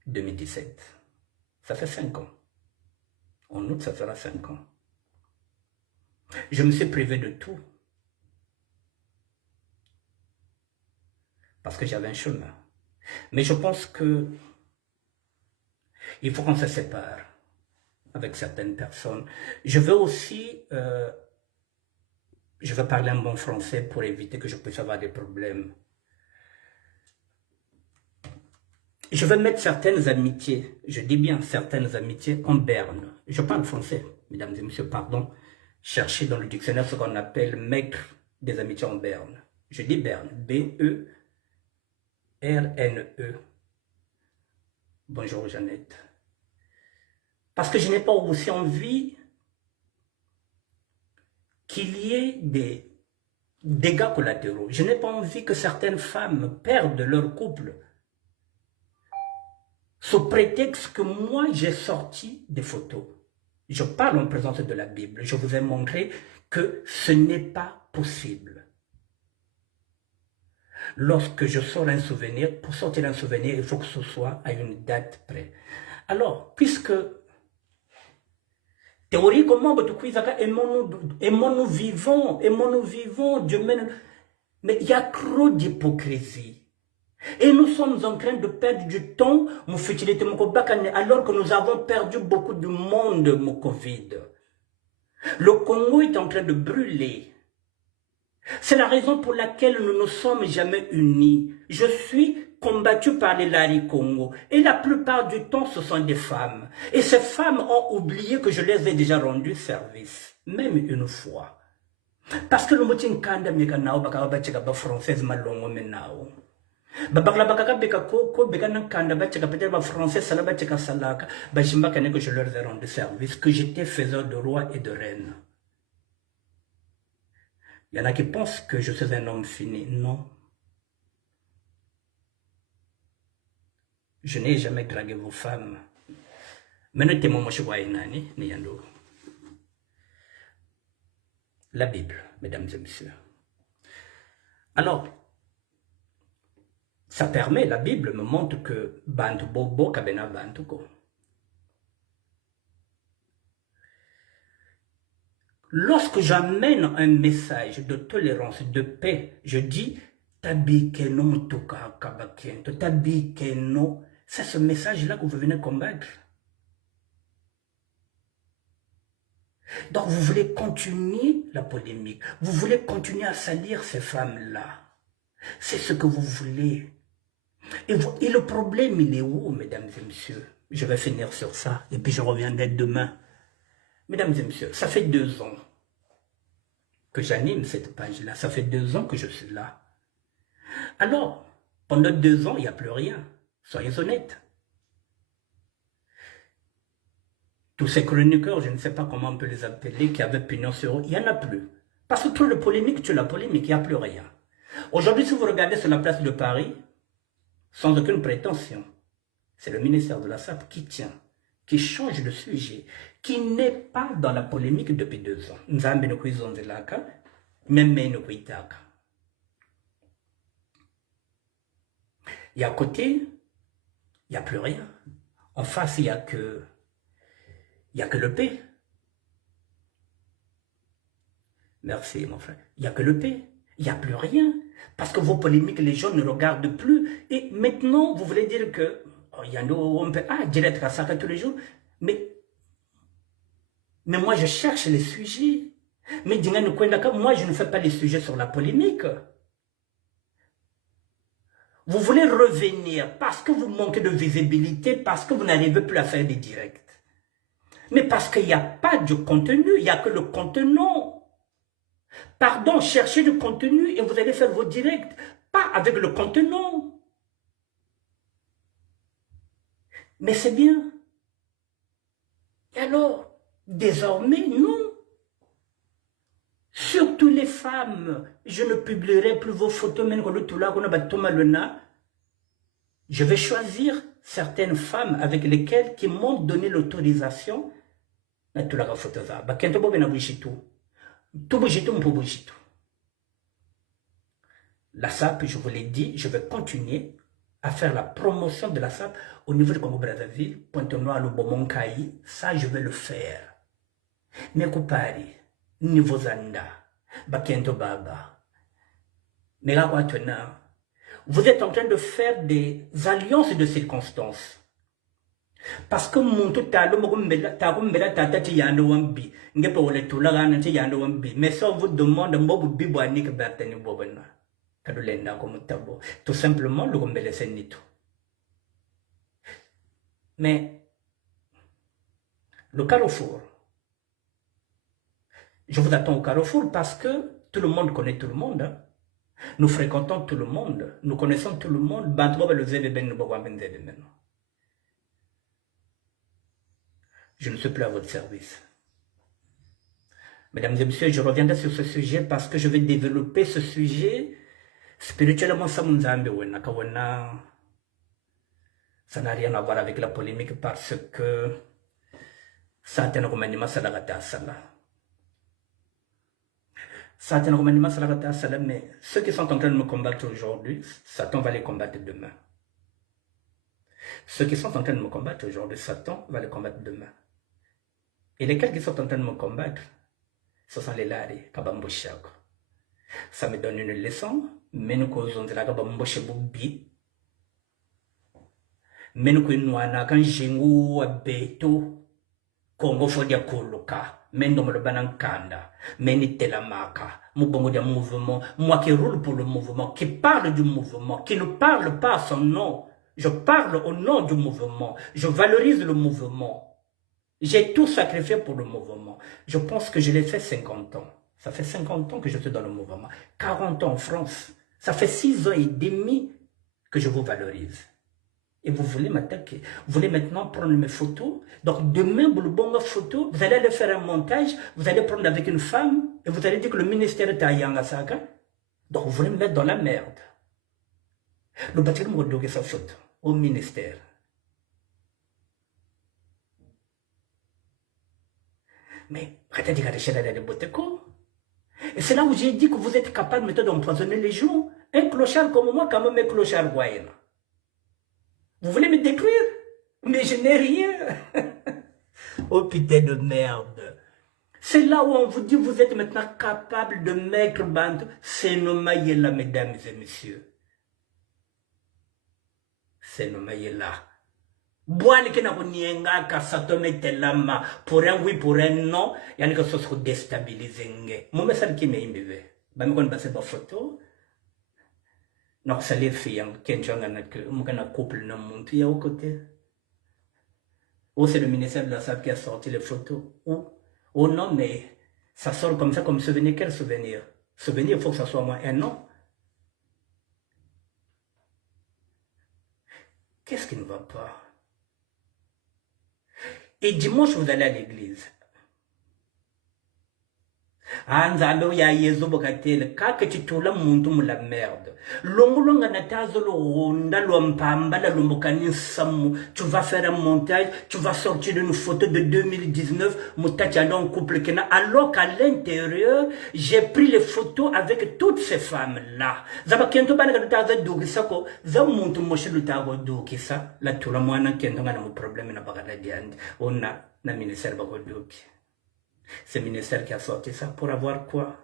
2017. Ça fait 5 ans. En août, ça fera 5 ans. Je me suis privé de tout. Parce que j'avais un chemin. Mais je pense que il faut qu'on se sépare avec certaines personnes. Je veux aussi... je vais parler un bon français pour éviter que je puisse avoir des problèmes. Je vais mettre certaines amitiés, je dis bien certaines amitiés, en berne. Je parle français, mesdames et messieurs, pardon. Cherchez dans le dictionnaire ce qu'on appelle mettre des amitiés en berne. Je dis berne, B-E-R-N-E. Bonjour Jeannette. Parce que je n'ai pas aussi envie qu'il y ait des dégâts collatéraux. Je n'ai pas envie que certaines femmes perdent leur couple sous prétexte que moi j'ai sorti des photos. Je parle en présence de la Bible. Je vous ai montré que ce n'est pas possible. Lorsque je sors un souvenir, pour sortir un souvenir, il faut que ce soit à une date près. Alors, puisque théoriquement, aimons-nous vivons, Dieu mène. Mais il y a trop d'hypocrisie. Et nous sommes en train de perdre du temps, alors que nous avons perdu beaucoup de monde, mon Covid. Le Congo est en train de brûler. C'est la raison pour laquelle nous ne sommes jamais unis. Je suis combattu par les Lari Congo. Et la plupart du temps, ce sont des femmes. Et ces femmes ont oublié que je les ai déjà rendu service. Même une fois. Parce que le mot Nkanda Mekanao, Bakaba française malongo menao. Babakla bakaka beka ko beka nankanda bacheka peut-être ba français sala bacheka salaka ba jimba kane que je leur ai rendu service, que j'étais faiseur de roi et de reine. Il y en a qui pensent que je suis un homme fini. Non. Je n'ai jamais dragué vos femmes. Maintenant, témoin, moi, je vois Inani, Niyando. La Bible, mesdames et messieurs. Alors, ça permet, la Bible me montre que Bantu Bobo Kabena Bantuko. Lorsque j'amène un message de tolérance, de paix, je dis Tabikeno Tuka Kabakento, Tabikeno. C'est ce message-là que vous venez combattre. Donc vous voulez continuer la polémique, vous voulez continuer à salir ces femmes-là. C'est ce que vous voulez. Et le problème, il est où, mesdames et messieurs? Je vais finir sur ça, et puis je reviendrai demain. Mesdames et messieurs, ça fait 2 ans que j'anime cette page-là. Ça fait 2 ans que je suis là. Alors, pendant 2 ans, il n'y a plus rien. Soyez honnêtes. Tous ces chroniqueurs, je ne sais pas comment on peut les appeler, qui avaient pignon sur eux, il n'y en a plus. Parce que tout le polémique, tu la polémique, il n'y a plus rien. Aujourd'hui, si vous regardez sur la place de Paris, sans aucune prétention, c'est le ministère de la SAP qui tient, qui change de sujet, qui n'est pas dans la polémique depuis 2 ans. Nzambe no kuizonzelaka, même no kuitaka. Et à côté, il n'y a plus rien. En face, il n'y a que le P. Merci, mon frère. Il n'y a que le P. Il n'y a plus rien. Parce que vos polémiques, les gens ne regardent plus. Et maintenant, vous voulez dire que on peut direct à ça tous les jours. Mais moi, je cherche les sujets. Mais moi, je ne fais pas les sujets sur la polémique. Vous voulez revenir parce que vous manquez de visibilité, parce que vous n'arrivez plus à faire des directs. Mais parce qu'il n'y a pas de contenu, il n'y a que le contenant. Pardon, cherchez du contenu et vous allez faire vos directs, pas avec le contenant. Mais c'est bien. Et alors, désormais, non. Surtout les femmes, je ne publierai plus vos photos, même quand je vais choisir certaines femmes avec lesquelles qui m'ont donné l'autorisation. La SAP, je vous l'ai dit, je vais continuer à faire la promotion de la SAP au niveau de Congo-Brazzaville, Pointe-Noire, Lubomon-Kaï, ça je vais le faire. Mais Kupari, niveau Zanda, Bakento Baba, Megawatena, vous êtes en train de faire des alliances de circonstances. Parce que mon tout à mais ça vous demande tout simplement le mais le carrefour, je vous attends au carrefour parce que tout le monde connaît tout le monde. Hein? Nous fréquentons tout le monde, nous connaissons tout le monde. je ne suis plus à votre service. Mesdames et messieurs, je reviendrai sur ce sujet parce que je vais développer ce sujet spirituellement. Ça n'a rien à voir avec la polémique parce que Satan mais ceux qui sont en train de me combattre aujourd'hui, Satan va les combattre demain. Ceux qui sont en train de me combattre aujourd'hui, Satan va les combattre demain. Et lesquels qui sont en train de me combattre, ce sont les lari, Kabamboshak. Ça me donne une leçon, mais nous causons de la Kabamboshebubi. Mais nous connaissons quand Jingu Beto, Congo Fodia Koloka, Mendo Molobanakanda, Meni Telamaka, Mubongo de mouvement, moi qui roule pour le mouvement, qui parle du mouvement, qui ne parle pas à son nom. Je parle au nom du mouvement, je valorise le mouvement. J'ai tout sacrifié pour le mouvement. Je pense que je l'ai fait 50 ans. Ça fait 50 ans que je suis dans le mouvement. 40 ans en France. Ça fait 6 ans et demi que je vous valorise. Et vous voulez m'attaquer. Vous voulez maintenant prendre mes photos. Donc demain, vous le bon photo, vous allez aller faire un montage, vous allez prendre avec une femme, et vous allez dire que le ministère est à Yangasaka. Donc vous voulez me mettre dans la merde. Le bâtiment me donne sa photo au ministère. Mais et c'est là où j'ai dit que vous êtes capable d'empoisonner les gens. Un clochard comme moi, quand même un clochard voyant. Vous voulez me détruire? Mais je n'ai rien. Oh putain de merde. C'est là où on vous dit que vous êtes maintenant capable de mettre bande. C'est nommé là, mesdames et messieurs. C'est nommé là. Boine qui n'a pas qu'à s'attomer lama pour un oui, pour un non, il y a une chose qui déstabilise. Mon message qui m'a élevé. Je vais passer ma photo. Non, ça les filles, qui ont un couple dans le monde, il y a au côté. Ou c'est le ministère de la Santé qui a sorti les photos. Ou non, mais ça sort comme ça, comme souvenir. Quel souvenir? Souvenir, il faut que ça soit moins un an. Qu'est-ce qui ne va pas? Et dimanche, vous allez à l'église. Anzalo ya yezo bokatele kaka chitula muntu mu la merde. Longolonga natazo lo ronda lo mpamba la lombokani samu. Tu vas faire un montage, tu vas sortir une photo de 2019, mutacha en couple kena, alors qu'à l'intérieur, j'ai pris les photos avec toutes ces femmes-là. Zaba kento bana kataza dogisa ko, za muntu moshe lutago dogisa, la tula mwana kento ngana mu problème na bagada diandi. Ona na ministère bako dogi. C'est le ministère qui a sorti ça. Pour avoir quoi?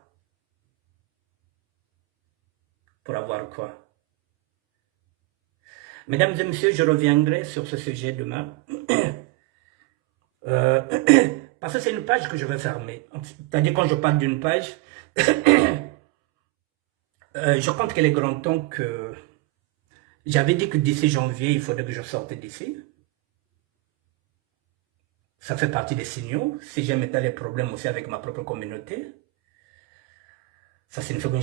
Pour avoir quoi? Mesdames et messieurs, je reviendrai sur ce sujet demain. Parce que c'est une page que je vais fermer. C'est-à-dire quand je parle d'une page, je compte qu'il est grand temps que... J'avais dit que d'ici janvier, il faudrait que je sorte d'ici. Ça fait partie des signaux. Si j'ai maintenant des problèmes aussi avec ma propre communauté, ça signifie que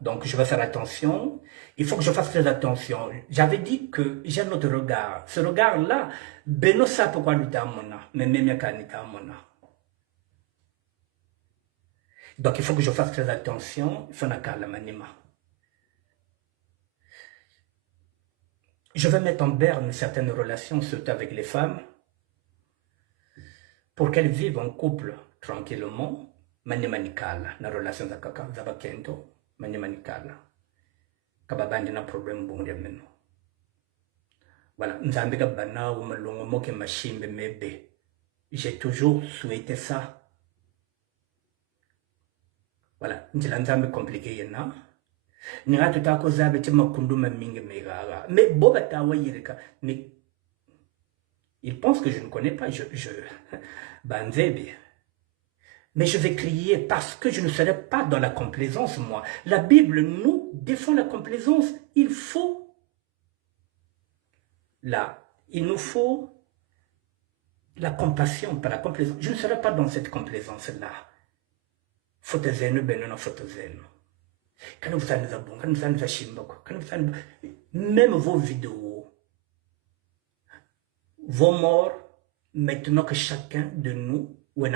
donc je vais faire attention. Il faut que je fasse très attention. J'avais dit que j'ai un autre regard. Ce regard-là, Beno sa pourquoi nous t'amona, mais même mona. Donc il faut que je fasse très attention. Il faut la manima. Je vais mettre en berne certaines relations, surtout avec les femmes, pour qu'elles vivent en couple tranquillement, manimanikala, na relation za kaka, za bakento, manimanikala. Kababandi na problème bon meno. Voilà, nzambe kabana ou malongo moke machimbe mebe. J'ai toujours souhaité ça. Voilà, nzambe compliqué yena. Mais il pense que je ne connais pas. Mais je vais crier parce que je ne serai pas dans la complaisance, moi. La Bible nous défend la complaisance. Il nous faut la compassion, pas la complaisance. Je ne serai pas dans cette complaisance-là. Photozène, benona photozène. Même vos vidéos, vos morts, maintenant que chacun de nous, moi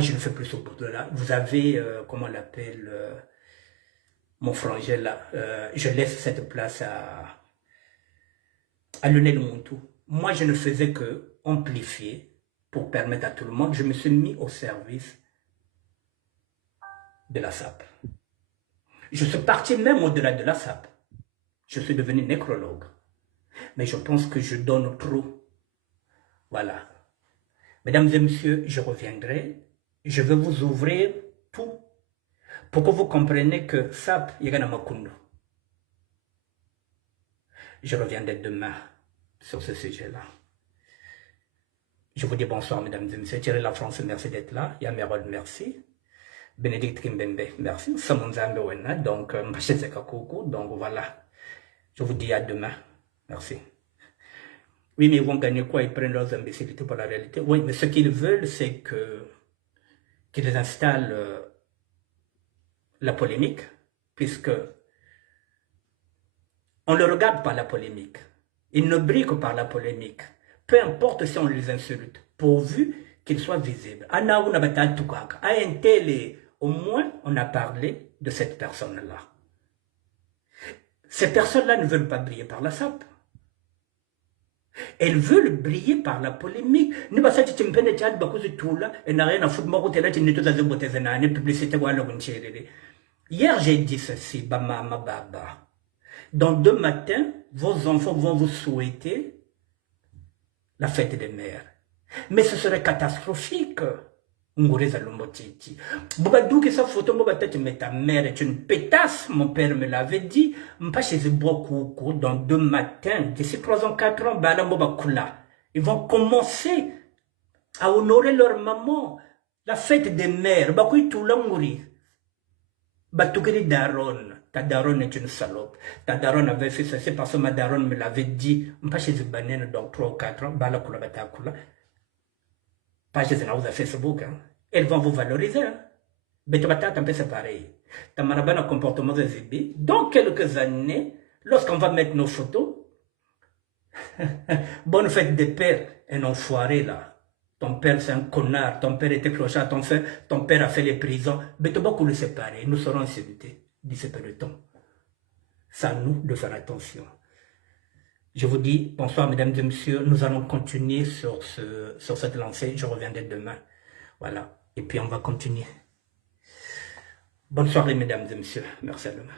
je ne fais plus ce bout là. Vous avez, comment on l'appelle, mon frangin là. Je laisse cette place à Lionel Montou. Moi, je ne faisais que amplifier pour permettre à tout le monde. Je me suis mis au service de la SAP. Je suis parti même au-delà de la SAP. Je suis devenu nécrologue. Mais je pense que je donne trop. Voilà. Mesdames et messieurs, je reviendrai. Je vais vous ouvrir tout pour que vous compreniez que SAP, il y a Makundu. Je reviendrai demain sur ce sujet-là. Je vous dis bonsoir, mesdames et messieurs. Thierry La France, merci d'être là. Yamerol, merci. Bénédicte Kimbembe, merci. Samonzambe Wena, donc, donc voilà. Je vous dis à demain. Merci. Oui, mais ils vont gagner quoi? Ils prennent leurs imbécilités pour la réalité. Oui, mais ce qu'ils veulent, c'est qu'ils installent la polémique, puisque on ne le regarde par la polémique. Ils ne brillent que par la polémique. Peu importe si on les insulte, pourvu qu'ils soient visibles. À un tel, au moins, on a parlé de cette personne-là. Ces personnes-là ne veulent pas briller par la SAP. Elles veulent briller par la polémique. Hier, j'ai dit ceci, baba. Dans 2 matins, vos enfants vont vous souhaiter la fête des mères. Mais ce serait catastrophique. Bobadou que sa photo, mais ta mère est une pétasse, mon père me l'avait dit. Dans 2 matins, d'ici 3 ans, 4 ans, ils vont commencer à honorer leur maman. La fête des mères. Daron. Ta daronne est une salope. Ta daronne avait fait ça, c'est parce que ma daronne me l'avait dit. Dans 3 ou 4 ans, page de Facebook, hein. Elles vont vous valoriser. Hein. C'est pareil. Tamarabana comportement de Zibi. Dans quelques années, lorsqu'on va mettre nos photos, bonne fête des pères, un enfoiré là. Ton père c'est un connard, ton père était clochard, ton père a fait les prisons. Mais tout beaucoup le séparer, nous serons insultés d'ici peu de temps. C'est à nous de faire attention. Je vous dis bonsoir mesdames et messieurs, nous allons continuer sur cette lancée, je reviendrai demain. Voilà, et puis on va continuer. Bonne soirée mesdames et messieurs, merci à demain.